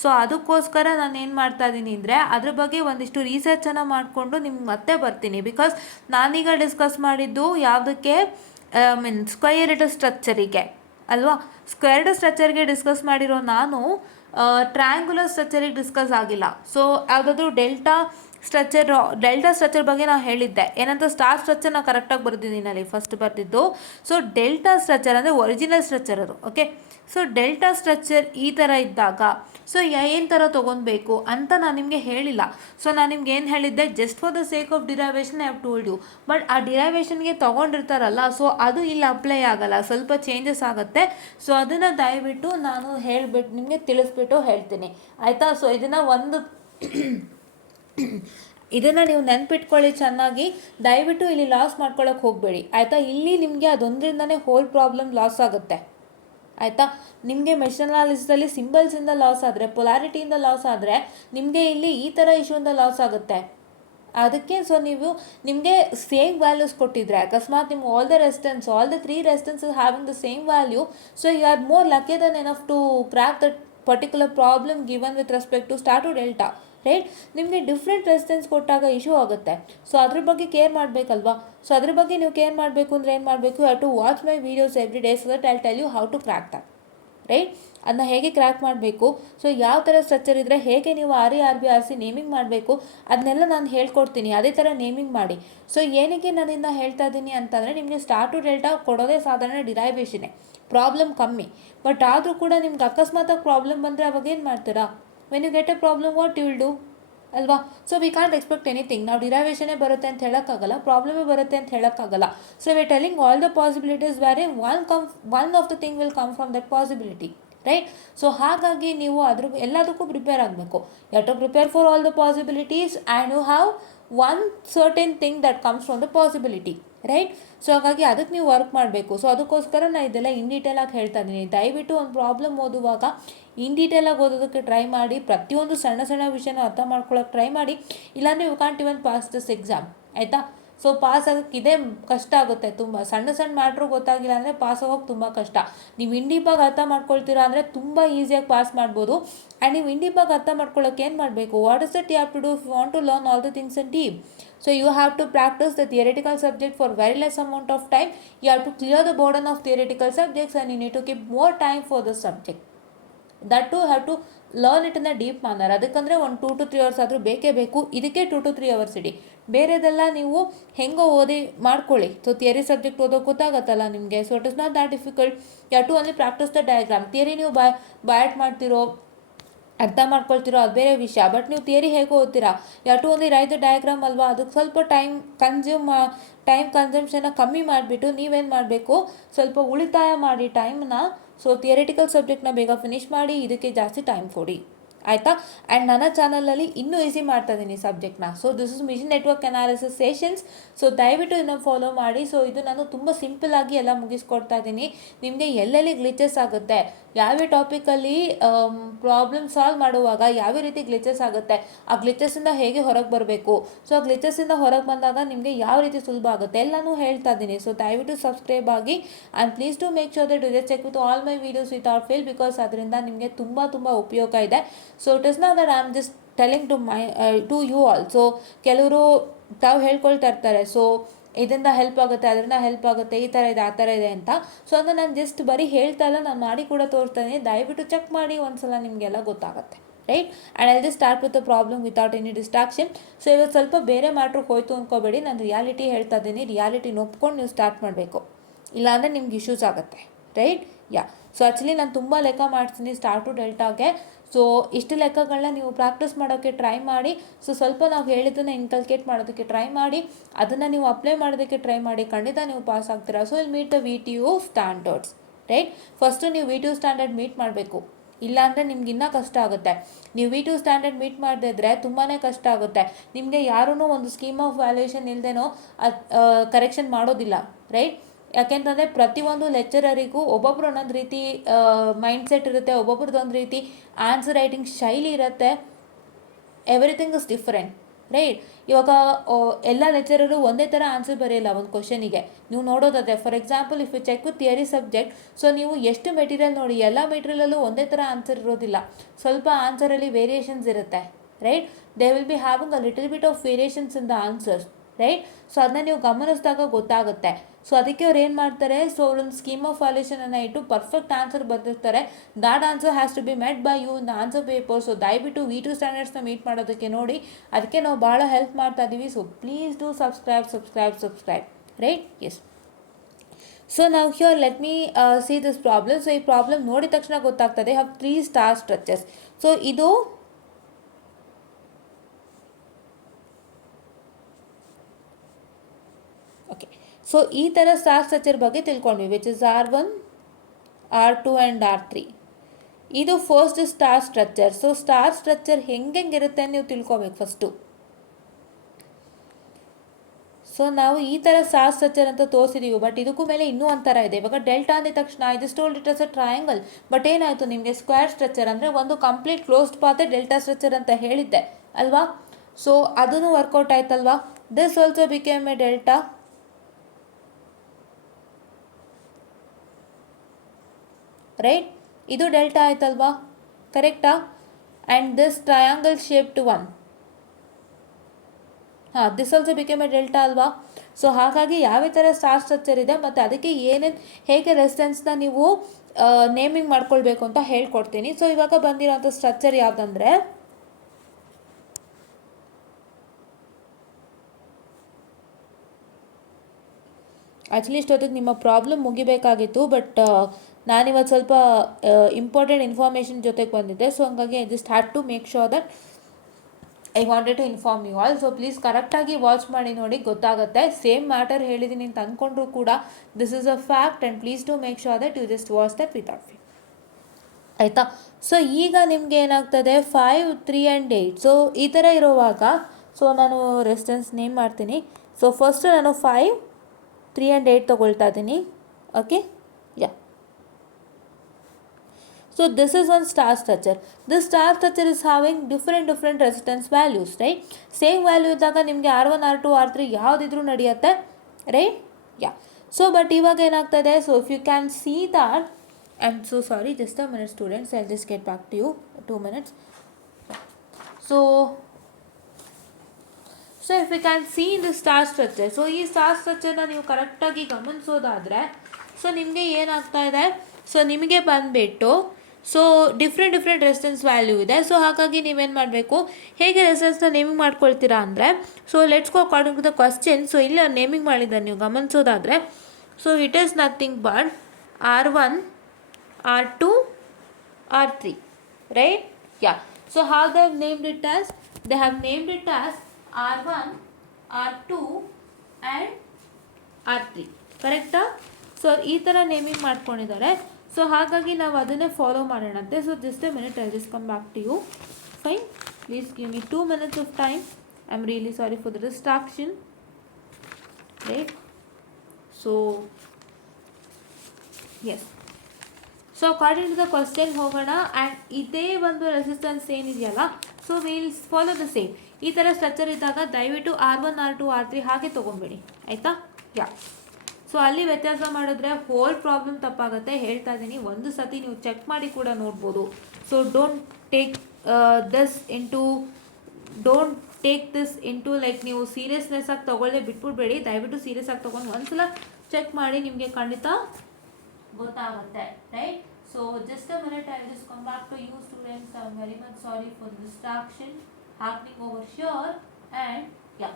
ಸೊ ಅದಕ್ಕೋಸ್ಕರ ನಾನು ಏನು ಮಾಡ್ತಾ ಇದ್ದೀನಿ ಅಂದರೆ, ಅದ್ರ ಬಗ್ಗೆ ಒಂದಿಷ್ಟು ರಿಸರ್ಚನ್ನು ಮಾಡಿಕೊಂಡು ನಿಮ್ಗೆ ಮತ್ತೆ ಬರ್ತೀನಿ. ಬಿಕಾಸ್ ನಾನೀಗ ಡಿಸ್ಕಸ್ ಮಾಡಿದ್ದು ಯಾವುದಕ್ಕೆ, ಸ್ಕ್ವಯರ್ ಸ್ಟ್ರಕ್ಚರಿಗೆ ಅಲ್ವಾ? ಸ್ಕ್ವೇರ್ಡ್ ಸ್ಟ್ರಕ್ಚರ್ಗೆ ಡಿಸ್ಕಸ್ ಮಾಡಿರೋ ನಾನು ಟ್ರಯಾಂಗುಲರ್ ಸ್ಟ್ರಕ್ಚರಿಗೆ ಡಿಸ್ಕಸ್ ಆಗಿಲ್ಲ. ಸೊ ಯಾವುದಾದ್ರೂ ಡೆಲ್ಟಾ ಸ್ಟ್ರಕ್ಚರ್ ಬಗ್ಗೆ ನಾನು ಹೇಳಿದ್ದೆ. ಏನಂತ ಸ್ಟಾರ್ ಸ್ಟ್ರಕ್ಚರ್ ನಾನು ಕರೆಕ್ಟಾಗಿ ಬರೆದಿದ್ದೀನಿ ಅಲ್ಲಿ ಫಸ್ಟ್ ಬರೆದಿದ್ದು. ಸೊ ಡೆಲ್ಟಾ ಸ್ಟ್ರಕ್ಚರ್ ಅಂದರೆ ಒರಿಜಿನಲ್ ಸ್ಟ್ರಕ್ಚರ್ ಅದು, ಓಕೆ? ಸೊ ಡೆಲ್ಟಾ ಸ್ಟ್ರಕ್ಚರ್ ಈ ಥರ ಇದ್ದಾಗ ಸೊ ಏನು ಥರ ತೊಗೊಬೇಕು ಅಂತ ನಾನು ನಿಮಗೆ ಹೇಳಿಲ್ಲ. ಸೊ ನಾನು ನಿಮ್ಗೆ ಏನು ಹೇಳಿದ್ದೆ, just for the sake of derivation I have told you. But ಆ ಡಿರೈವೇಷನ್ಗೆ ತೊಗೊಂಡಿರ್ತಾರಲ್ಲ, ಸೊ ಅದು ಇಲ್ಲಿ ಅಪ್ಲೈ ಆಗಲ್ಲ, ಸ್ವಲ್ಪ ಚೇಂಜಸ್ ಆಗುತ್ತೆ. ಸೊ ಅದನ್ನು ದಯವಿಟ್ಟು ನಾನು ಹೇಳಿಬಿಟ್ಟು ನಿಮಗೆ ತಿಳಿಸ್ಬಿಟ್ಟು ಹೇಳ್ತೀನಿ, ಆಯಿತಾ? ಸೊ ಇದನ್ನು ನೀವು ನೆನ್ಪಿಟ್ಕೊಳ್ಳಿ ಚೆನ್ನಾಗಿ. ದಯವಿಟ್ಟು ಇಲ್ಲಿ ಲಾಸ್ ಮಾಡ್ಕೊಳ್ಳೋಕೆ ಹೋಗಬೇಡಿ, ಆಯಿತಾ? ಇಲ್ಲಿ ನಿಮಗೆ ಅದೊಂದರಿಂದನೇ ಹೋಲ್ ಪ್ರಾಬ್ಲಮ್ ಲಾಸ್ ಆಗುತ್ತೆ, ಆಯಿತಾ? ನಿಮಗೆ ಮೆಷ್ ಅನಾಲಿಸಿಸಲ್ಲಿ ಸಿಂಬಲ್ಸಿಂದ ಲಾಸ್ ಆದರೆ, ಪೊಲಾರಿಟಿಯಿಂದ ಲಾಸ್ ಆದರೆ, ನಿಮಗೆ ಇಲ್ಲಿ ಈ ಥರ ಇಶ್ಯೂಯಿಂದ ಲಾಸ್ ಆಗುತ್ತೆ, ಅದಕ್ಕೆ ಸೊ ನೀವು ನಿಮಗೆ ಸೇಮ್ ವ್ಯಾಲ್ಯೂಸ್ ಕೊಟ್ಟಿದ್ರೆ, ಅಕಸ್ಮಾತ್ ನಿಮ್ಮ all the three resistances having the same value, so you are more lucky than enough to crack that particular problem given with respect to star to delta, right. ನಿಮಗೆ different resistance ಕೊಟ್ಟಾಗ issue ಆಗುತ್ತೆ. So ಅದ್ರ ಬಗ್ಗೆ care ಮಾಡಬೇಕಲ್ವಾ. So ಅದ್ರ ಬಗ್ಗೆ ನೀವು care ಮಾಡಬೇಕು ಅಂದರೆ ಏನು ಮಾಡಬೇಕು, you have to watch my videos every day so that I tell you how to crack that, right. ಅದನ್ನ ಹೇಗೆ ಕ್ರ್ಯಾಕ್ ಮಾಡಬೇಕು, ಸೊ ಯಾವ ಥರ ಸ್ಟ್ರಕ್ಚರ್ ಇದ್ದರೆ ಹೇಗೆ ನೀವು RE RB RC ನೇಮಿಂಗ್ ಮಾಡಬೇಕು, ಅದನ್ನೆಲ್ಲ ನಾನು ಹೇಳ್ಕೊಡ್ತೀನಿ. ಅದೇ ಥರ ನೇಮಿಂಗ್ ಮಾಡಿ. ಸೊ ಏನಕ್ಕೆ ನಾನು ಇದನ್ನ ಹೇಳ್ತಾ ಇದ್ದೀನಿ ಅಂತಂದರೆ, ನಿಮಗೆ ಸ್ಟಾರ್ ಟು ಡೆಲ್ಟಾ ಕೊಡೋದೇ ಸಾಧಾರಣ ಡಿರೈವೇಷನ್ನೇ, ಪ್ರಾಬ್ಲಮ್ ಕಮ್ಮಿ. ಬಟ್ ಆದರೂ ಕೂಡ ನಿಮ್ಗೆ ಅಕಸ್ಮಾತಾಗಿ ಪ್ರಾಬ್ಲಮ್ ಬಂದರೆ ಅವಾಗ ಏನು ಮಾಡ್ತೀರಾ? When you get a problem what you will do, ಅಲ್ವಾ. So we can't expect anything. ನಾವು ಡಿರೈವೇಷನೇ ಬರುತ್ತೆ ಅಂತ ಹೇಳೋಕ್ಕಾಗಲ್ಲ, ಪ್ರಾಬ್ಲಮೇ ಬರುತ್ತೆ ಅಂತ ಹೇಳೋಕ್ಕಾಗಲ್ಲ. So we telling all the possibilities where one of the thing will come from that possibility, right. So ಹಾಗಾಗಿ ನೀವು ಎಲ್ಲದಕ್ಕೂ ಪ್ರಿಪೇರ್ ಆಗಬೇಕು. You have to prepare for all the possibilities and you have one certain thing that comes from the possibility, right. So ಹಾಗಾಗಿ ಅದಕ್ಕೆ ನೀವು work ಮಾಡಬೇಕು. So ಅದಕ್ಕೋಸ್ಕರ ನಾನು ಇದೆಲ್ಲ ಇನ್ ಡೀಟೇಲಾಗಿ ಹೇಳ್ತಾ ಇದ್ದೀನಿ. ದಯವಿಟ್ಟು ಒಂದು ಪ್ರಾಬ್ಲಮ್ ಓದುವಾಗ ಇನ್ ಡೀಟೇಲಾಗಿ ಓದೋದಕ್ಕೆ ಟ್ರೈ ಮಾಡಿ. ಪ್ರತಿಯೊಂದು ಸಣ್ಣ ಸಣ್ಣ ವಿಷಯನ ಅರ್ಥ ಮಾಡ್ಕೊಳ್ಳೋಕೆ ಟ್ರೈ ಮಾಡಿ. ಇಲ್ಲಾಂದರೆ you can't even pass this exam, ಆಯಿತಾ. ಸೊ ಪಾಸ್ ಆಗೋಕ್ಕೆ ಇದೇ ಕಷ್ಟ ಆಗುತ್ತೆ ತುಂಬ. ಸಣ್ಣ ಸಣ್ಣ ಮ್ಯಾಟ್ರು ಗೊತ್ತಾಗಿಲ್ಲ ಅಂದರೆ ಪಾಸ್ ಆಗೋಕ್ಕೆ ತುಂಬ ಕಷ್ಟ. ನೀವು ಇನ್ ಡೀಪಾಗಿ ಅರ್ಥ ಮಾಡ್ಕೊಳ್ತೀರಾ ಅಂದರೆ ತುಂಬ ಈಸಿಯಾಗಿ ಪಾಸ್ ಮಾಡ್ಬೋದು. ಆ್ಯಂಡ್ ನೀವು ಇನ್ ಡೀಪಾಗಿ ಅರ್ಥ ಮಾಡ್ಕೊಳ್ಳೋಕೆ ಏನು ಮಾಡಬೇಕು, what is that you have to do if you want to learn all the things in deep. So you have to practice the theoretical subject for very less amount of time. You have to clear the burden of theoretical subjects and you need to keep more time for the subject. That too have to learn it in a deep manner. ಅದಕ್ಕಂದರೆ ಒಂದು 2 to 3 hours ಆದರೂ ಬೇಕೇ ಬೇಕು. ಇದಕ್ಕೆ 2 to 3 hours ಇಡಿ. ಬೇರೆದೆಲ್ಲ ನೀವು ಹೆಂಗೋ ಓದಿ ಮಾಡ್ಕೊಳ್ಳಿ. ಸೊ ಥಿಯರಿ ಸಬ್ಜೆಕ್ಟ್ ಓದೋಕೆ ಗೊತ್ತಾಗತ್ತಲ್ಲ ನಿಮಗೆ. So it is not that difficult. You have to only practise the diagram. Theory ನೀವು ಬಯಾಟ್ ಮಾಡ್ತಿರೋ, ಅರ್ಥ ಮಾಡ್ಕೊಳ್ತಿರೋ, ಅದು ಬೇರೆ ವಿಷಯ. ಬಟ್ ನೀವು ಥಿಯರಿ ಹೇಗೆ ಓದ್ತೀರಾ, you have to only write the diagram ಅಲ್ವಾ. ಅದಕ್ಕೆ ಸ್ವಲ್ಪ ಟೈಮ್ ಕನ್ಸಂಪ್ಷನ್ನ ಕಮ್ಮಿ ಮಾಡಿಬಿಟ್ಟು ನೀವೇನು ಮಾಡಬೇಕು, ಸ್ವಲ್ಪ ಉಳಿತಾಯ ಮಾಡಿ ಟೈಮ್ನ. ಸೊ ಥಿಯರಿಟಿಕಲ್ ಸಬ್ಜೆಕ್ಟ್ನ ಬೇಗ ಫಿನಿಷ್ ಮಾಡಿ, ಇದಕ್ಕೆ ಜಾಸ್ತಿ ಟೈಮ್ ಕೊಡಿ, ಆಯಿತಾ. ಆ್ಯಂಡ್ ನನ್ನ ಚಾನಲಲ್ಲಿ ಇನ್ನೂ ಈಸಿ ಮಾಡ್ತಾ ಇದ್ದೀನಿ ಸಬ್ಜೆಕ್ಟ್ನ. So this is mission network analysis sessions. So ದಯವಿಟ್ಟು ಇದನ್ನು ಫಾಲೋ ಮಾಡಿ. ಸೊ ಇದು ನಾನು ತುಂಬ ಸಿಂಪಲ್ಲಾಗಿ ಎಲ್ಲ ಮುಗಿಸ್ಕೊಡ್ತಾ ಇದ್ದೀನಿ. ನಿಮಗೆ ಎಲ್ಲೆಲ್ಲಿ ಗ್ಲಿಚಸ್ ಆಗುತ್ತೆ, ಯಾವ್ಯಾವ ಟಾಪಿಕಲ್ಲಿ ಪ್ರಾಬ್ಲಮ್ ಸಾಲ್ವ್ ಮಾಡುವಾಗ ಯಾವ ರೀತಿ ಗ್ಲಿಚಸ್ ಆಗುತ್ತೆ, ಆ ಗ್ಲಿಚಸ್ಸಿಂದ ಹೇಗೆ ಹೊರಗೆ ಬರಬೇಕು, ಸೊ ಆ ಗ್ಲಿಚಸ್ಸಿಂದ ಹೊರಗೆ ಬಂದಾಗ ನಿಮಗೆ ಯಾವ ರೀತಿ ಸುಲಭ ಆಗುತ್ತೆ ಎಲ್ಲನೂ ಹೇಳ್ತಾ ಇದ್ದೀನಿ. ಸೊ ದಯವಿಟ್ಟು ಸಬ್ಸ್ಕ್ರೈಬ್ ಆಗಿ and please to make sure that you check with all my videos without fail, because ಅದರಿಂದ ನಿಮಗೆ ತುಂಬ ಉಪಯೋಗ ಇದೆ. So it is not that I am just telling to you all. So ಕೆಲವರು ತಾವು ಹೇಳ್ಕೊಳ್ತಾ ಇರ್ತಾರೆ, ಸೊ ಇದರಿಂದ ಹೆಲ್ಪ್ ಆಗುತ್ತೆ, ಅದರಿಂದ ಹೆಲ್ಪ್ ಆಗುತ್ತೆ, ಈ ಥರ ಇದೆ, ಆ ಥರ ಇದೆ ಅಂತ. ಸೊ ಅದನ್ನು ನಾನು ಜಸ್ಟ್ ಬರೀ ಹೇಳ್ತಾ ಇಲ್ಲ, ನಾನು ಮಾಡಿ ಕೂಡ ತೋರಿಸ್ತಾ ಇದ್ದೀನಿ. ದಯವಿಟ್ಟು ಚೆಕ್ ಮಾಡಿ, ಒಂದ್ಸಲ ನಿಮಗೆಲ್ಲ ಗೊತ್ತಾಗುತ್ತೆ, right. And I just start with the problem without any distraction. So ಇವತ್ತು ಸ್ವಲ್ಪ ಬೇರೆ ಮ್ಯಾಟ್ರಿಗೆ ಹೋಯ್ತು ಅಂದ್ಕೋಬೇಡಿ, ನಾನು ರಿಯಾಲಿಟಿ ಹೇಳ್ತಾ ಇದ್ದೀನಿ. ರಿಯಾಲಿಟಿನ ಒಪ್ಕೊಂಡು ನೀವು ಸ್ಟಾರ್ಟ್ ಮಾಡಬೇಕು, ಇಲ್ಲಾಂದರೆ ನಿಮ್ಗೆ ಇಶ್ಯೂಸ್ ಆಗುತ್ತೆ, ರೈಟ್. ಯಾ. ಸೊ ಆ್ಯಕ್ಚುಲಿ ನಾನು ತುಂಬ ಲೆಕ್ಕ ಮಾಡ್ತೀನಿ ಸ್ಟಾರ್ ಟು ಡೆಲ್ಟಾಗೆ. ಸೊ ಇಷ್ಟು ಲೆಕ್ಕಗಳನ್ನ ನೀವು ಪ್ರಾಕ್ಟೀಸ್ ಮಾಡೋಕ್ಕೆ ಟ್ರೈ ಮಾಡಿ. ಸೊ ಸ್ವಲ್ಪ ನಾವು ಹೇಳಿದ್ದನ್ನು ಇನ್ಕಲ್ಕೇಟ್ ಮಾಡೋದಕ್ಕೆ ಟ್ರೈ ಮಾಡಿ, ಅದನ್ನು ನೀವು ಅಪ್ಲೈ ಮಾಡೋದಕ್ಕೆ ಟ್ರೈ ಮಾಡಿ. ಖಂಡಿತ ನೀವು ಪಾಸ್ ಆಗ್ತೀರಾ. So will meet the VTU standards, right. First ನೀವು VTU ಸ್ಟ್ಯಾಂಡರ್ಡ್ ಮೀಟ್ ಮಾಡಬೇಕು, ಇಲ್ಲಾಂದರೆ ನಿಮ್ಗೆ ಇನ್ನೂ ಕಷ್ಟ ಆಗುತ್ತೆ. ನೀವು VTU ಸ್ಟ್ಯಾಂಡರ್ಡ್ ಮೀಟ್ ಮಾಡದಿದ್ರೆ ತುಂಬಾ ಕಷ್ಟ ಆಗುತ್ತೆ. ನಿಮಗೆ ಯಾರೂ ಒಂದು ಸ್ಕೀಮ್ ಆಫ್ ವ್ಯಾಲ್ಯೂಯೇಷನ್ ಇಲ್ಲದೇನೋ ಕರೆಕ್ಷನ್ ಮಾಡೋದಿಲ್ಲ, ರೈಟ್. ಯಾಕೆಂತಂದರೆ ಪ್ರತಿಯೊಂದು ಲೆಕ್ಚರರಿಗೂ ಒಬ್ಬೊಬ್ರು ಒಂದೊಂದು ರೀತಿ ಮೈಂಡ್ಸೆಟ್ ಇರುತ್ತೆ, ಒಬ್ಬೊಬ್ರದ್ದು ಒಂದು ರೀತಿ ಆನ್ಸರ್ ರೈಟಿಂಗ್ ಶೈಲಿ ಇರುತ್ತೆ. Everything is different, right. ಇವಾಗ ಎಲ್ಲ ಲೆಕ್ಚರರು ಒಂದೇ ಥರ ಆನ್ಸರ್ ಬರೆಯಲ್ಲ ಒಂದು ಕ್ವಶನಿಗೆ. ನೀವು ನೋಡೋದಾದರೆ for example if you check with theory subject, so ನೀವು ಎಷ್ಟು ಮೆಟೀರಿಯಲ್ ನೋಡಿ, ಎಲ್ಲ ಮೆಟೀರಿಯಲಲ್ಲೂ ಒಂದೇ ಥರ ಆನ್ಸರ್ ಇರೋದಿಲ್ಲ. ಸ್ವಲ್ಪ ಆನ್ಸರಲ್ಲಿ ವೇರಿಯೇಷನ್ಸ್ ಇರುತ್ತೆ, right. They will be having a little bit of variations in the answers, right. So ಅದನ್ನ ನೀವು ಗಮನಿಸಿದಾಗ ಗೊತ್ತಾಗುತ್ತೆ. ಸೊ ಅದಕ್ಕೆ ಅವ್ರು ಏನು ಮಾಡ್ತಾರೆ, ಸೊ ಅವ್ರೊಂದು ಸ್ಕೀಮ್ ಆಫ್ ವ್ಯಾಲ್ಯೂಷನನ್ನು ಇಟ್ಟು ಪರ್ಫೆಕ್ಟ್ ಆನ್ಸರ್ ಬರೆದಿರ್ತಾರೆ. That answer has to be met by you in the answer paper. So ದಯವಿಟ್ಟು VTU ಸ್ಟ್ಯಾಂಡರ್ಡ್ಸ್ನ ಮೀಟ್ ಮಾಡೋದಕ್ಕೆ ನೋಡಿ, ಅದಕ್ಕೆ ನಾವು ಭಾಳ ಹೆಲ್ಪ್ ಮಾಡ್ತಾ ಇದ್ದೀವಿ. So please do subscribe, right. Yes. So ನಾವು here let me see this problem. So ಈ ಪ್ರಾಬ್ಲಮ್ ನೋಡಿದ ತಕ್ಷಣ ಗೊತ್ತಾಗ್ತದೆ, ಹ್ಯಾವ್ 3 ಸ್ಟಾರ್ ಸ್ಟ್ರಕ್ಚರ್ಸ್. ಸೊ ಇದು ಓಕೆ. ಸೊ ಈ ಥರ ಸ್ಟಾರ್ ಸ್ಟ್ರಕ್ಚರ್ ಬಗ್ಗೆ ತಿಳ್ಕೊಂಡ್ವಿ, which is R1, R2 and R3. ಇದು first star structure. So star structure ಹೆಂಗಿರುತ್ತೆ ನೀವು ತಿಳ್ಕೊಬೇಕು ಫಸ್ಟು. ಸೊ ನಾವು ಈ ಥರ ಸ್ಟಾರ್ ಸ್ಟ್ರಕ್ಚರ್ ಅಂತ ತೋರಿಸಿದ್ದೀವಿ, ಬಟ್ ಇದಕ್ಕೂ ಮೇಲೆ ಇನ್ನೂ ಒಂಥರ ಇದೆ. ಇವಾಗ ಡೆಲ್ಟಾ ಅಂದ ತಕ್ಷಣ ಇದು told it as a triangle, but ಏನಾಯಿತು ನಿಮಗೆ ಸ್ಕ್ವೇರ್ ಸ್ಟ್ರಕ್ಚರ್ ಅಂದರೆ ಒಂದು ಕಂಪ್ಲೀಟ್ ಕ್ಲೋಸ್ಡ್ ಪಾತೆ ಡೆಲ್ಟಾ ಸ್ಟ್ರಕ್ಚರ್ ಅಂತ ಹೇಳಿದ್ದೆ ಅಲ್ವಾ. ಸೊ ಅದನ್ನು ವರ್ಕೌಟ್ ಆಯ್ತಲ್ವಾ. This also became A delta, right. ಇದು ಡೆಲ್ಟಾ ಆಯ್ತಲ್ವಾ, ಕರೆಕ್ಟಾ. And this triangle shaped one, this also became A delta ಅಲ್ವಾ. ಸೊ ಹಾಗಾಗಿ ಯಾವ ಥರ ಸ್ಟಾರ್ ಸ್ಟ್ರಕ್ಚರ್ ಇದೆ ಮತ್ತು ಅದಕ್ಕೆ ಏನೇನು ಹೇಗೆ ರೆಸಿಸ್ಟೆನ್ಸ್ನ ನೀವು ನೇಮಿಂಗ್ ಮಾಡ್ಕೊಳ್ಬೇಕು ಅಂತ ಹೇಳ್ಕೊಡ್ತೀನಿ. ಸೊ ಇವಾಗ ಬಂದಿರೋಂಥ ಸ್ಟ್ರಕ್ಚರ್ ಯಾವುದಂದರೆ, ಆ್ಯಕ್ಚುಲಿ ಇಷ್ಟೊತ್ತಿಗೆ ನಿಮ್ಮ ಪ್ರಾಬ್ಲಮ್ ಮುಗಿಬೇಕಾಗಿತ್ತು, ಬಟ್ ನಾನಿವತ್ತು ಸ್ವಲ್ಪ ಇಂಪಾರ್ಟೆಂಟ್ ಇನ್ಫಾರ್ಮೇಷನ್ ಜೊತೆಗೆ ಬಂದಿದ್ದೆ. ಸೊ ಹಂಗಾಗಿ I just had to make sure that I wanted to inform you all. So please ಕರೆಕ್ಟಾಗಿ ವಾಚ್ ಮಾಡಿ ನೋಡಿ, ಗೊತ್ತಾಗುತ್ತೆ. ಸೇಮ್ ಮ್ಯಾಟರ್ ಹೇಳಿದ್ದೀನಿ ಅಂತ ಅಂದ್ಕೊಂಡ್ರು ಕೂಡ this is a fact, and please to make sure that you just watch that without feel, ಆಯಿತಾ. So ಈಗ ನಿಮಗೆ ಏನಾಗ್ತದೆ 5, 3 ಆ್ಯಂಡ್ 8. ಸೊ ಈ ಥರ ಇರುವಾಗ ಸೊ ನಾನು ರೆಸಿಸ್ಟೆನ್ಸ್ ನೇಮ್ ಮಾಡ್ತೀನಿ. ಸೊ ಫಸ್ಟು ನಾನು 5, 3 ಆ್ಯಂಡ್ 8 ತೊಗೊಳ್ತಾ ಇದ್ದೀನಿ. Okay, yeah. So this is one star structure. This star structure is having different resistance values, right? Same value ಇದ್ದಾಗ ನಿಮಗೆ R1, R2, R3 ಯಾವುದಿದ್ರೂ ನಡೆಯುತ್ತೆ, ರೈಟ್. ಯಾ. ಸೊ ಬಟ್ ಇವಾಗ ಏನಾಗ್ತದೆ, so if you can see that, I am so sorry, just a minute students, I'll just get back to you, 2 minutes. So if you can see in the star structure, so ಈ star ಸ್ಟ್ರಕ್ಚರ್ನ ನೀವು ಕರೆಕ್ಟಾಗಿ ಗಮನಿಸೋದಾದರೆ so ನಿಮಗೆ ಏನಾಗ್ತಾ ಇದೆ, so ನಿಮಗೆ ಬಂದುಬಿಟ್ಟು so different resistance value ಇದೆ. ಸೊ ಹಾಗಾಗಿ ನೀವೇನು ಮಾಡಬೇಕು, ಹೇಗೆ ರೆಸಿಸ್ಟೆನ್ಸ್ನ ನೇಮಿಂಗ್ ಮಾಡ್ಕೊಳ್ತೀರಾ ಅಂದರೆ, so let's go according to the question. So ಇಲ್ಲಿ ನೇಮಿಂಗ್ ಮಾಡಿದ್ದಾರೆ ನೀವು ಗಮನಿಸೋದಾದರೆ, so it is nothing but R1, R2, R3, right? Yeah. So how they have named it as, they have named it as R1, R2 and R3, ಕರೆಕ್ಟಾ. So ಈ ಥರ naming ಮಾಡ್ಕೊಂಡಿದ್ದಾರೆ. So ಹಾಗಾಗಿ ನಾವು ಅದನ್ನೇ ಫಾಲೋ ಮಾಡೋಣಂತೆ. So just a minute, I just come back to you. Fine, please give me 2 minutes of time. I am really sorry for the distraction, right. So yes, so according to the question ಹೋಗೋಣ. And ಇದೇ ಒಂದು resistance ಏನಿದೆಯಲ್ಲ, so will follow the same. ಈ ಥರ structure ಇದ್ದಾಗ ದಯವಿಟ್ಟು R1, R2, R3 ಹಾಗೆ ತೊಗೊಂಬೇಡಿ, ಆಯಿತಾ. ಯಾ. ಸೊ ಅಲ್ಲಿ ವ್ಯತ್ಯಾಸ ಮಾಡಿದ್ರೆ ಹೋಲ್ ಪ್ರಾಬ್ಲಮ್ ತಪ್ಪಾಗುತ್ತೆ, ಹೇಳ್ತಾ ಇದ್ದೀನಿ. ಒಂದು ಸತಿ ನೀವು ಚೆಕ್ ಮಾಡಿ ಕೂಡ ನೋಡ್ಬೋದು. So don't take this into like ನೀವು ಸೀರಿಯಸ್ನೆಸ್ ಆಗಿ ತೊಗೊಳ್ಳದೆ ಬಿಟ್ಬಿಡ್ಬೇಡಿ. ದಯವಿಟ್ಟು ಸೀರಿಯಸ್ ಆಗಿ ತೊಗೊಂಡು ಒಂದ್ಸಲ ಚೆಕ್ ಮಾಡಿ, ನಿಮಗೆ ಖಂಡಿತ ಗೊತ್ತಾಗುತ್ತೆ, right. So just a minute, I just come back to you students. I am very much sorry for the distraction happening over here. And yeah,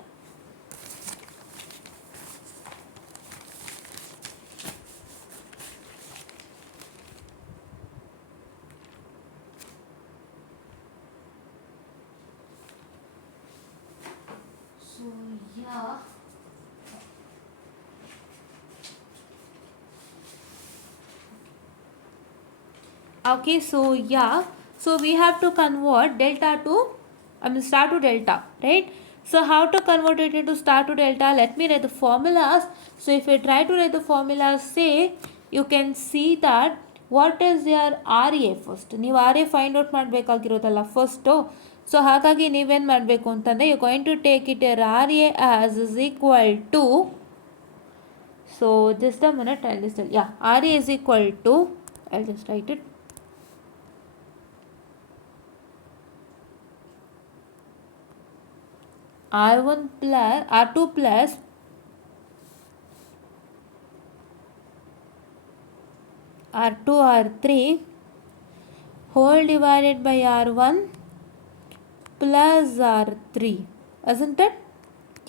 so yeah, okay, so yeah, so we have to convert delta to star to delta, right? So how to convert it into star to delta? Let me write the formulas. So if I try to write the formulas, say you can see that what is your RA first. ನೀವು RA find out ಮಾಡಬೇಕಾಗಿರೋದಲ್ಲ first. So ಹಾಗಾಗಿ ನೀವೇನು ಮಾಡಬೇಕು ಅಂತಂದರೆ, you going to take it your RA as is equal to, so just a minute, I just RA is equal to, I'll just write it, R1 plus R2 plus R2 R3 whole divided by R1 plus R3, isn't it?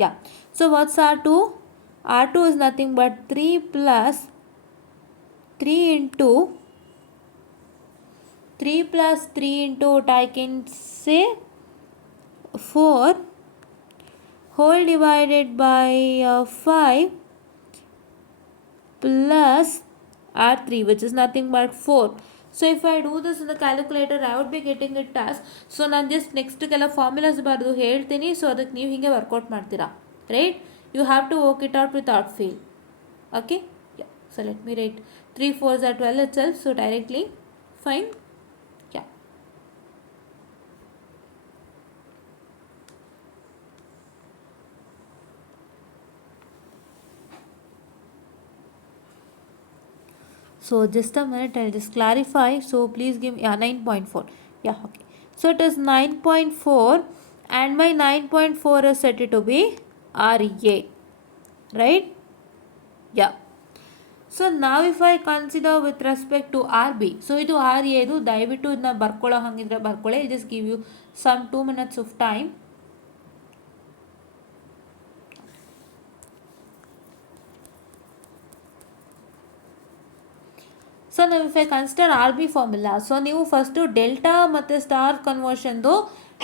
Yeah. So what's R2? R2 is nothing but 3 plus 3 into 3 plus 3 into what I can say 4 whole divided by 5 plus R3, which is nothing but 4. So if I do this in the calculator, I would be getting it as, so ನಾನು just next ಕೆಲ formulas ಬರೆದು ಹೇಳ್ತೀನಿ. So ಅದಕ್ಕೆ ನೀವು ಹೀಗೆ workout ಮಾಡ್ತೀರಾ, right. You have to work it out without fail, okay. So let me write 3 4s are 12 itself. So directly, fine. Yeah. So just a minute, I'll just clarify. So please give me 9.4. Yeah, okay. So it is 9.4 and my 9.4 is set to be RA, right? Yeah. So now if I consider with respect to RB, so ಇದು RA ಇದು ದಯವಿಟ್ಟು ಇದನ್ನ ಬರ್ಕೊಳ್ಳೋ ಹಂಗಿದ್ರೆ ಬರ್ಕೊಳ್ಳಿ. I'll just give you some 2 minutes of time. So ನಾವು if I consider R B formula, so ನೀವು first delta ಮತ್ತು star ಕನ್ವರ್ಷನ್ದು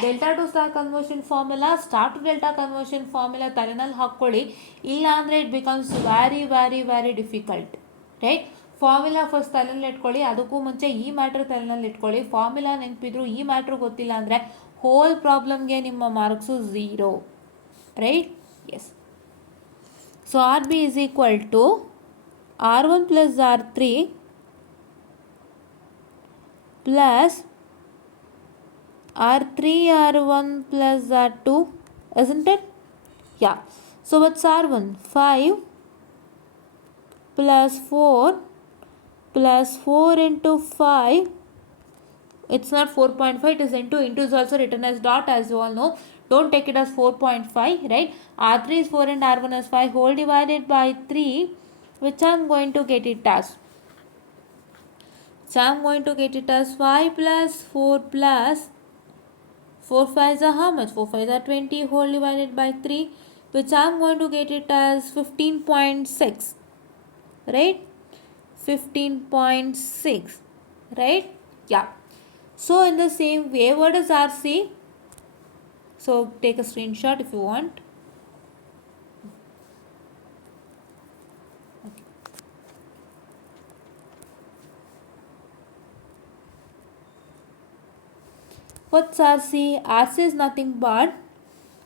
delta to star conversion formula, star to delta conversion formula ತಲೆನಲ್ಲಿ ಹಾಕ್ಕೊಳ್ಳಿ. ಇಲ್ಲ ಅಂದರೆ it becomes very very very difficult, right? Formula first ತಲೆನಲ್ಲಿ ಇಟ್ಕೊಳ್ಳಿ. ಅದಕ್ಕೂ ಮುಂಚೆ ಈ ಮ್ಯಾಟ್ರ್ ತಲೆನಲ್ಲಿ ಇಟ್ಕೊಳ್ಳಿ. ಫಾರ್ಮುಲಾ ನೆನಪಿದ್ರು ಈ ಮ್ಯಾಟ್ರ್ ಗೊತ್ತಿಲ್ಲ ಅಂದರೆ ಹೋಲ್ ಪ್ರಾಬ್ಲಮ್ಗೆ ನಿಮ್ಮ marks 0, right? Yes. So R B is equal to R1 plus R3 plus R3 R1 plus R2, isn't it? Yeah. So what's R1? 5 plus 4 plus 4 into 5. It's not 4.5, it is into. Into is also written as dot, as you all know. Don't take it as 4.5, right? R3 is 4 and R1 is 5, whole divided by 3, which I am going to get it as. So I am going to get it as 5 plus 4 plus 4 5s are how much? 4 5s are 20, whole divided by 3, which I am going to get it as 15.6, right? 15.6, right? Yeah. So in the same way, what is RC? So take a screenshot if you want. What's RC? RC is nothing but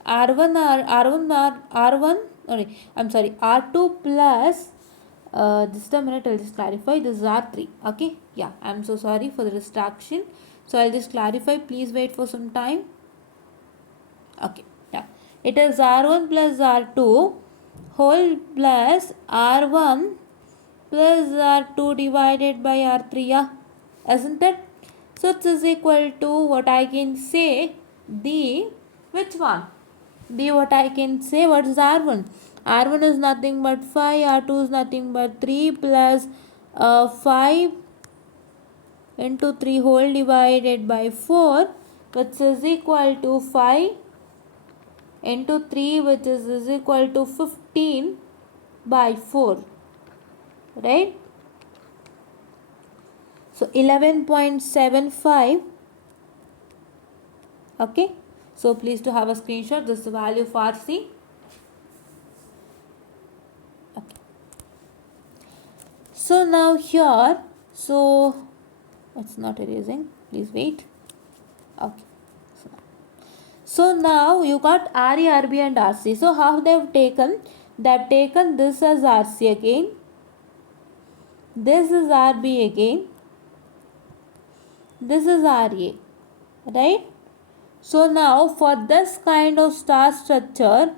R2 plus, just a minute, I'll just clarify, this is R3, okay? Yeah, I'm so sorry for the distraction. So I'll just clarify, please wait for some time. Okay, yeah. It is R1 plus R2 whole plus R1 plus R2 divided by R3, yeah, isn't it? So it is equal to what I can say, which one? What I can say, what is R1? R1 is nothing but 5, R2 is nothing but 3 plus 5 into 3 whole divided by 4, which is equal to 5 into 3, which is equal to 15 by 4, right? So 11.75, okay? So please to have a screenshot. This is the value of RC. Okay. So now here, so it's not erasing. Please wait. Okay. So now you got RE, RB and RC. So how they have taken? They have taken this as RC again. This is RB again. This is RA, right? So now for this kind of star structure,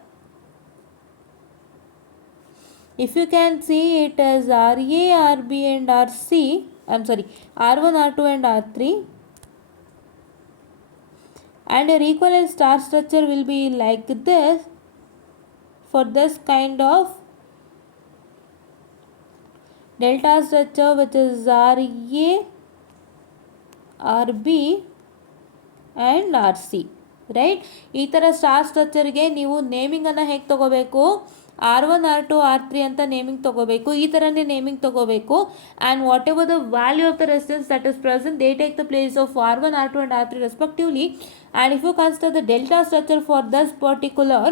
if you can see, it as RA, RB and RC, R1, R2 and R3, and your equivalent star structure will be like this for this kind of delta structure, which is RA, RB and RC, right? ಈ ಥರ star ಸ್ಟ್ರಕ್ಚರ್ಗೆ ನೀವು ನೇಮಿಂಗನ್ನು ಹೇಗೆ ತೊಗೋಬೇಕು? R1, R2, R3 ಅಂತ naming ತೊಗೋಬೇಕು. ಈ ಥರನೇ naming ತೊಗೋಬೇಕು. And what ever the value of the resistance that is present, they take the place of R1, R2 and R3 respectively. And if you consider the delta structure for this particular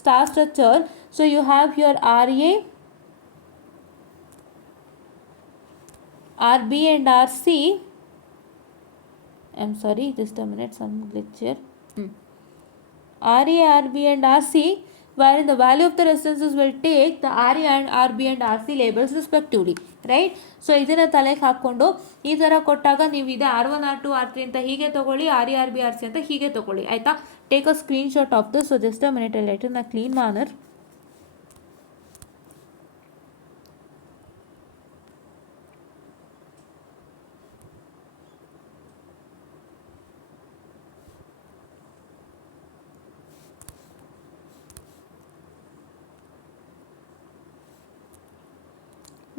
star structure, so you have here RA, RB and RC. I'm sorry, just a minute, some glitch here. RA, RB and RC, wherein the value of the resistances will take the RA and RB and RC labels respectively, right? So ಇದನ್ನು ತಲೆಗೆ ಹಾಕ್ಕೊಂಡು ಈ ಥರ ಕೊಟ್ಟಾಗ ನೀವು ಇದೆ R1, R2, R3 ಅಂತ ಹೀಗೆ ತೊಗೊಳ್ಳಿ, RA, RB, RC ಅಂತ ಹೀಗೆ ತೊಗೊಳ್ಳಿ, ಆಯಿತಾ? Take a screenshot of this. So just a minute, I let in a clean manner.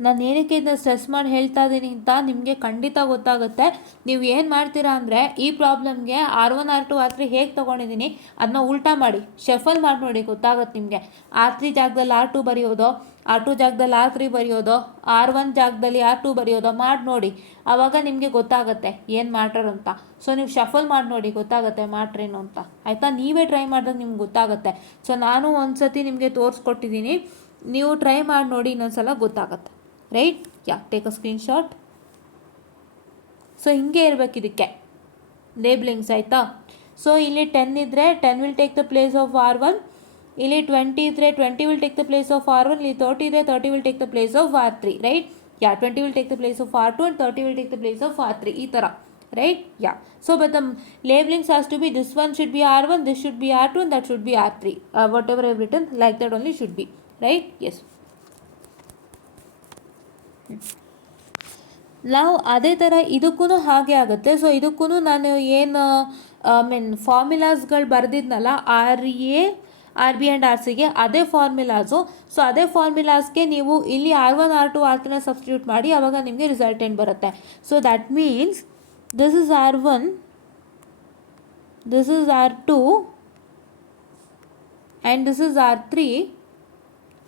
ನಾನು ಏನಕ್ಕೆ ಇದನ್ನ ಸ್ಟ್ರೆಸ್ ಮಾಡಿ ಹೇಳ್ತಾ ಇದ್ದೀನಿ ಅಂತ ನಿಮಗೆ ಖಂಡಿತ ಗೊತ್ತಾಗುತ್ತೆ. ನೀವು ಏನು ಮಾಡ್ತೀರಾ ಅಂದರೆ ಈ ಪ್ರಾಬ್ಲಮ್ಗೆ R1 R2 R3 ಹೇಗೆ ತೊಗೊಂಡಿದ್ದೀನಿ ಅದನ್ನ ಉಲ್ಟಾ ಮಾಡಿ ಶಫಲ್ ಮಾಡಿ ನೋಡಿ, ಗೊತ್ತಾಗುತ್ತೆ ನಿಮಗೆ. R3 ಜಾಗದಲ್ಲಿ R2 ಬರೆಯೋದು, R2 ಜಾಗದಲ್ಲಿ R3 ಬರೆಯೋದು, R1 ಜಾಗದಲ್ಲಿ R2 ಬರೆಯೋದು ಮಾಡಿ ನೋಡಿ. ಆವಾಗ ನಿಮಗೆ ಗೊತ್ತಾಗುತ್ತೆ ಏನು ಮ್ಯಾಟರ್ ಅಂತ. ಸೊ ನೀವು ಶಫಲ್ ಮಾಡಿ ನೋಡಿ, ಗೊತ್ತಾಗುತ್ತೆ ಮ್ಯಾಟ್ರೇನು ಅಂತ. ಆಯಿತಾ? ನೀವೇ ಟ್ರೈ ಮಾಡಿದಾಗ ನಿಮ್ಗೆ ಗೊತ್ತಾಗುತ್ತೆ. ಸೊ ನಾನು ಒಂದು ಸತಿ ನಿಮಗೆ ತೋರಿಸ್ಕೊಟ್ಟಿದ್ದೀನಿ, ನೀವು ಟ್ರೈ ಮಾಡಿ ನೋಡಿ, ಇನ್ನೊಂದ್ಸಲ ಗೊತ್ತಾಗುತ್ತೆ. Right? Yeah, take a screenshot. So ಹಿಂಗೆ ಇರಬೇಕು ಇದಕ್ಕೆ ಲೇಬ್ಲಿಂಗ್ಸ್, ಆಯಿತಾ? ಸೊ ಇಲ್ಲಿ 10 ಇದ್ದರೆ 10 will take the place of R1, ಇಲ್ಲಿ 20 ಇದ್ದರೆ 20 will take the place of R1, ಇಲ್ಲಿ 30 ಇದ್ದರೆ 30 will take the place of R3. Right? Yeah, 20 will take the place of R2 and 30 will take the place of R3, ಈ ಥರ. Right? Yeah. So but the labelings has to be, this one should be R1, this should be R2 and that should be R3. Whatever I have written, like that only should be. Right? Yes. ನಾವು ಅದೇ ಥರ ಇದಕ್ಕೂ ಹಾಗೆ ಆಗುತ್ತೆ. So ಇದಕ್ಕೂ ನಾನು ಏನು ಫಾರ್ಮುಲಾಸ್ಗಳು ಬರೆದಿದ್ನಲ್ಲ RB and RCಗೆ, ಅದೇ ಫಾರ್ಮುಲಾಸು. ಸೊ ಅದೇ ಫಾರ್ಮುಲಾಸ್ಗೆ ನೀವು ಇಲ್ಲಿ R1 R2 R3ನ ಸಬ್ಸ್ಟಿಟ್ಯೂಟ್ ಮಾಡಿ, ಆವಾಗ ನಿಮಗೆ ರಿಸಲ್ಟೆಂಟ್ ಬರುತ್ತೆ. So that means this is R1, this is R2 and this is R3.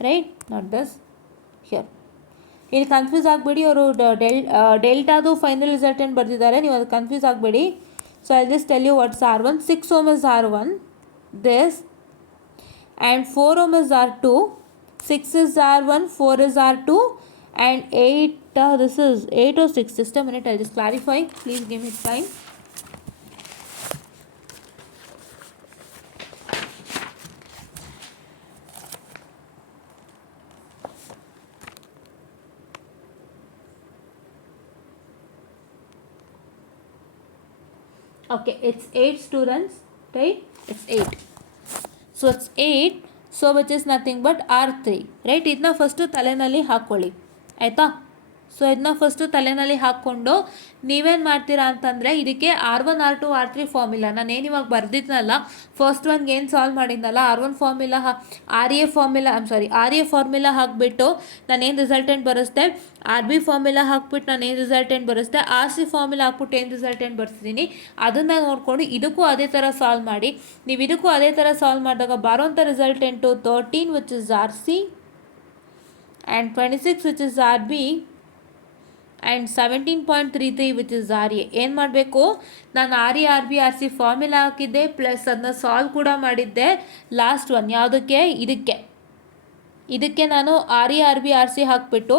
Right? Not this here. ಇಲ್ಲಿ ಕನ್ಫ್ಯೂಸ್ ಆಗಬೇಡಿ, ಅವರು ಡೆಲ್ಟಾದು ಫೈನಲ್ ರಿಸಲ್ಟೆಂಟ್ ಬರೆದಿದ್ದಾರೆ, ನೀವು ಅದು ಕನ್ಫ್ಯೂಸ್ ಆಗಬೇಡಿ. So I just tell you what's R1. 6 ohm is R1, this, and 4 ohm is R2, 6 is R1, 4 is R2, and 8, this is 8 or 6, just a minute, I'll just clarify, please give me time. Okay, it's 8 students, right? It's 8. So it's 8, so which is nothing but R3, right? ಇದನ್ನ first ತಲೆನಲ್ಲಿ ಹಾಕ್ಕೊಳ್ಳಿ, ಆಯಿತಾ? So ಇದನ್ನ first ತಲೆನಲ್ಲಿ ಹಾಕ್ಕೊಂಡು ನೀವೇನು ಮಾಡ್ತೀರಾ ಅಂತಂದರೆ, ಇದಕ್ಕೆ R1 R2 R3 formula ನಾನೇನು ಇವಾಗ ಬರೆದಿದ್ನಲ್ಲ, ಫಸ್ಟ್ ಒನ್ಗೆ ಏನು ಸಾಲ್ವ್ ಮಾಡಿದ್ನಲ್ಲ, R1 ಫಾರ್ಮುಲಾ RA ಫಾರ್ಮುಲಾ ಹಾಕಿಬಿಟ್ಟು ನಾನೇನು ರಿಸಲ್ಟೆಂಟ್ ಬರೆಸ್ದೆ, RB ಫಾರ್ಮುಲಾ ಹಾಕ್ಬಿಟ್ಟು ನಾನೇನು ರಿಸಲ್ಟೆಂಟ್ ಬರೆಸ್ದೆ, RC ಫಾರ್ಮುಲಾ ಹಾಕ್ಬಿಟ್ಟು ಏನು ರಿಸಲ್ಟೆಂಟ್ ಬರ್ತಿದ್ದೀನಿ ಅದನ್ನು ನೋಡಿಕೊಂಡು ಇದಕ್ಕೂ ಅದೇ ಥರ ಸಾಲ್ವ್ ಮಾಡಿ. ನೀವು ಇದಕ್ಕೂ ಅದೇ ಥರ ಸಾಲ್ವ್ ಮಾಡಿದಾಗ ಬರೋಂಥ ರಿಸಲ್ಟೆಂಟು 13 which is RC and 26 which is RB and 17.33 which is RA. ಏನು ಮಾಡಬೇಕು, ನಾನು RA RB RC ಫಾರ್ಮುಲಾ ಹಾಕಿದ್ದೆ, ಪ್ಲಸ್ ಅದನ್ನ ಸಾಲ್ವ್ ಕೂಡ ಮಾಡಿದ್ದೆ. ಲಾಸ್ಟ್ ಒನ್ ಯಾವುದಕ್ಕೆ, ಇದಕ್ಕೆ ನಾನು RA RB RC ಹಾಕಿಬಿಟ್ಟು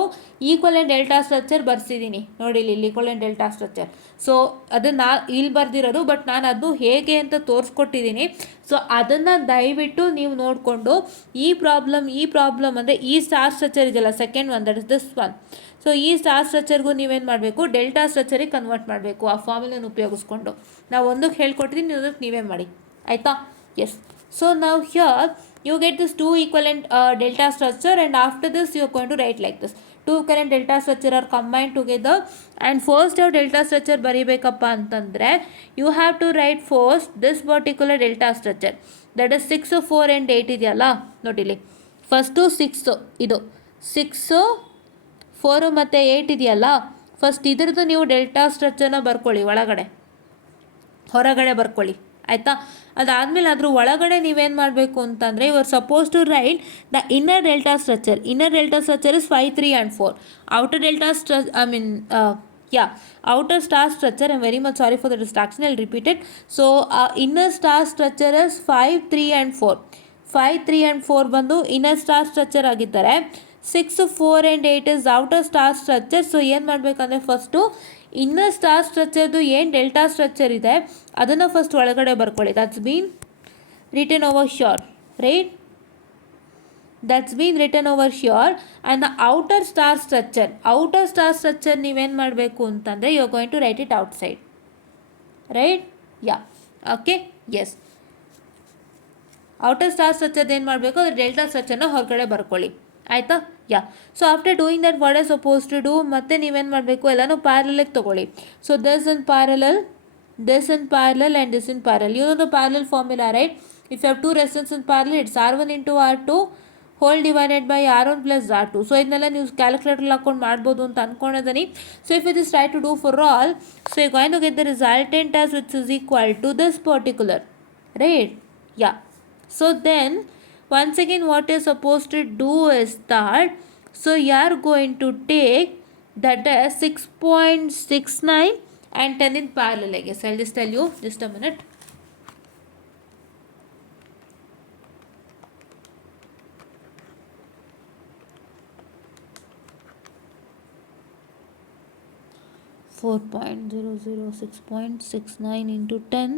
ಈಕ್ವಲೆಂಟ್ ಡೆಲ್ಟಾ ಸ್ಟ್ರಕ್ಚರ್ ಬರ್ಸಿದ್ದೀನಿ ನೋಡಿ, ಇಲ್ಲಿ ಈಕ್ವಲೆಂಟ್ ಡೆಲ್ಟಾ ಸ್ಟ್ರಕ್ಚರ್. ಸೊ ಅದನ್ನು ಇಲ್ಲಿ ಬರ್ದಿರೋದು, ಬಟ್ ನಾನು ಅದು ಹೇಗೆ ಅಂತ ತೋರಿಸ್ಕೊಟ್ಟಿದ್ದೀನಿ. ಸೊ ಅದನ್ನು ದಯವಿಟ್ಟು ನೀವು ನೋಡಿಕೊಂಡು ಈ ಪ್ರಾಬ್ಲಮ್ ಅಂದರೆ ಈ ಸ್ಟಾರ್ ಸ್ಟ್ರಕ್ಚರ್ ಇದೆಯಲ್ಲ, second one, that is this one. So ಈ ಸ್ಟಾರ್ ಸ್ಟ್ರಕ್ಚರ್ಗೂ ನೀವೇನು ಮಾಡಬೇಕು, ಡೆಲ್ಟಾ ಸ್ಟ್ರಕ್ಚರಿಗೆ ಕನ್ವರ್ಟ್ ಮಾಡಬೇಕು ಆ ಫಾರ್ಮುಲನ್ನು ಉಪಯೋಗಿಸ್ಕೊಂಡು. ನಾವು ಒಂದಕ್ಕೆ ಹೇಳ್ಕೊಟ್ಟಿದ್ದೀನಿ, ಇನ್ನೊಂದಕ್ಕೆ ನೀವೇ ಮಾಡಿ, ಆಯಿತಾ? ಎಸ್. ಸೊ ನಾವು here you get this two equivalent delta structure, and after this you are going to write like this. Two equivalent delta structure are combined together, and first your delta structure ಬರಿಬೇಕಪ್ಪ ಅಂತಂದರೆ you have to write first this particular delta structure, that is 6 4 and 8 ಇದೆಯಲ್ಲ ನೋಡಿಲಿ. First 6 ಇದು 6 4 ಮತ್ತು 8 ಇದೆಯಲ್ಲ, first ಇದ್ರದ್ದು ನೀವು delta ಸ್ಟ್ರಕ್ಚರ್ನ ಬರ್ಕೊಳ್ಳಿ, ಹೊರಗಡೆ ಬರ್ಕೊಳ್ಳಿ, ಆಯಿತಾ? ಅದಾದಮೇಲೆ ಅದ್ರ ಒಳಗಡೆ ನೀವೇನು ಮಾಡಬೇಕು ಅಂತಂದರೆ, you are suppose to write the inner delta structure. Inner delta structure is 5 3 and 4. outer delta outer star structure, I'm very much sorry for the distraction, I'll repeat it. So inner star structure is 5 3 and 4. 5 3 and 4 ಬಂದು inner star structure ಆಗಿದ್ದಾರೆ. 6 4 and 8 is outer star structure. So ಏನು ಮಾಡಬೇಕಂದ್ರೆ, first inner star ಸ್ಟ್ರಕ್ಚರ್ದು ಏನು delta structure ಇದೆ ಅದನ್ನು first ಒಳಗಡೆ ಬರ್ಕೊಳ್ಳಿ. That's been written over sure, right? That's been written over sure. And the outer star structure ನೀವೇನು ಮಾಡಬೇಕು ಅಂತಂದರೆ, you are going to write it outside, right? Yeah, okay, yes. Outer star structure ಏನು ಮಾಡಬೇಕು, ಅದು delta ಸ್ಟ್ರಕ್ಚರ್ನ ಹೊರಗಡೆ ಬರ್ಕೊಳ್ಳಿ, ಆಯಿತಾ? Yeah. So after doing that what are suppose to do, ಮತ್ತೆ ನೀವೇನು ಮಾಡಬೇಕು, ಎಲ್ಲನೂ ಪ್ಯಾರಲಲ್ಗೆ ತೊಗೊಳ್ಳಿ. So this in parallel and this in parallel. You know the parallel formula, right? If you have two resistors in parallel, it's R1 into R2 whole divided by R1 plus R2. So ಇದನ್ನೆಲ್ಲ ನೀವು calculator ಹಾಕೊಂಡು ಮಾಡ್ಬೋದು ಅಂತ ಅಂದ್ಕೊಂಡಿದ್ದೀನಿ. So if you just try to do for all, so you going to get the resultant as which is equal to this particular, right? Yeah. So then once again what you're supposed to do is that, so you are going to take that as 6.69 and 10 in parallel. I guess I'll just tell you, just a minute. Four point zero zero 6.69 into 10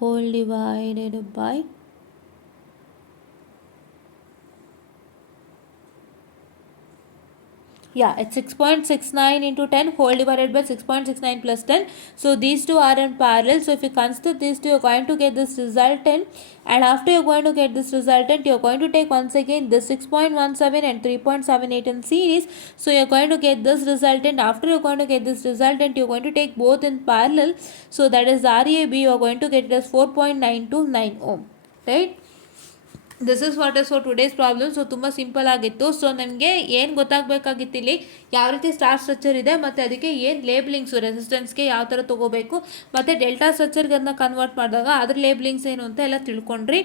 whole divided by, yeah, it's 6.69 into 10 whole divided by 6.69 plus 10. So these two are in parallel. So if you consider these two, you're going to get this resultant, and after you're going to get this resultant, you're going to take once again this 6.17 and 3.78 in series. So you're going to get this resultant. After you're going to get this resultant, you're going to take both in parallel. So that is RAB, you're going to get it as 4.929 ohm, right? This is what is for today's problem. So ತುಂಬ simple ಆಗಿತ್ತು. So ನನಗೆ ಏನು ಗೊತ್ತಾಗಬೇಕಾಗಿತ್ತು ಇಲ್ಲಿ, ಯಾವ ರೀತಿ star structure ಇದೆ ಮತ್ತು ಅದಕ್ಕೆ ಏನು ಲೇಬಲಿಂಗ್ಸು, ರೆಸಿಸ್ಟೆನ್ಸ್ಗೆ ಯಾವ ಥರ ತೊಗೋಬೇಕು, ಮತ್ತು ಡೆಲ್ಟಾ ಸ್ಟ್ರಕ್ಚರ್ಗೆ ಅದನ್ನ ಕನ್ವರ್ಟ್ ಮಾಡಿದಾಗ ಅದ್ರ ಲೇಬಲಿಂಗ್ಸ್ ಏನು ಅಂತ ಎಲ್ಲ ತಿಳ್ಕೊಂಡ್ರಿ.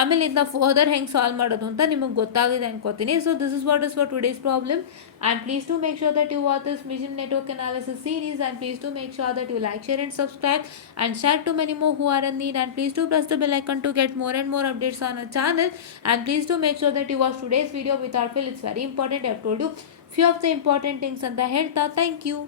ಆಮೇಲೆ ಇದನ್ನ ಫರ್ದರ್ ಹೆಂಗೆ ಸಾಲ್ವ್ ಮಾಡೋದು ಅಂತ ನಿಮಗೆ ಗೊತ್ತಾಗಿದೆ ಅನ್ಕೋತೀನಿ. So this is what is for today's problem. And please do make sure that you watch this Mission Network Analysis series, and please do make sure that you like, share and subscribe and share to many more who are in need, and please do press the bell icon to get more and more updates on our channel. And please do make sure that you watch today's video without fail. It's very important. I have told you few of the important things and the head. Thank you.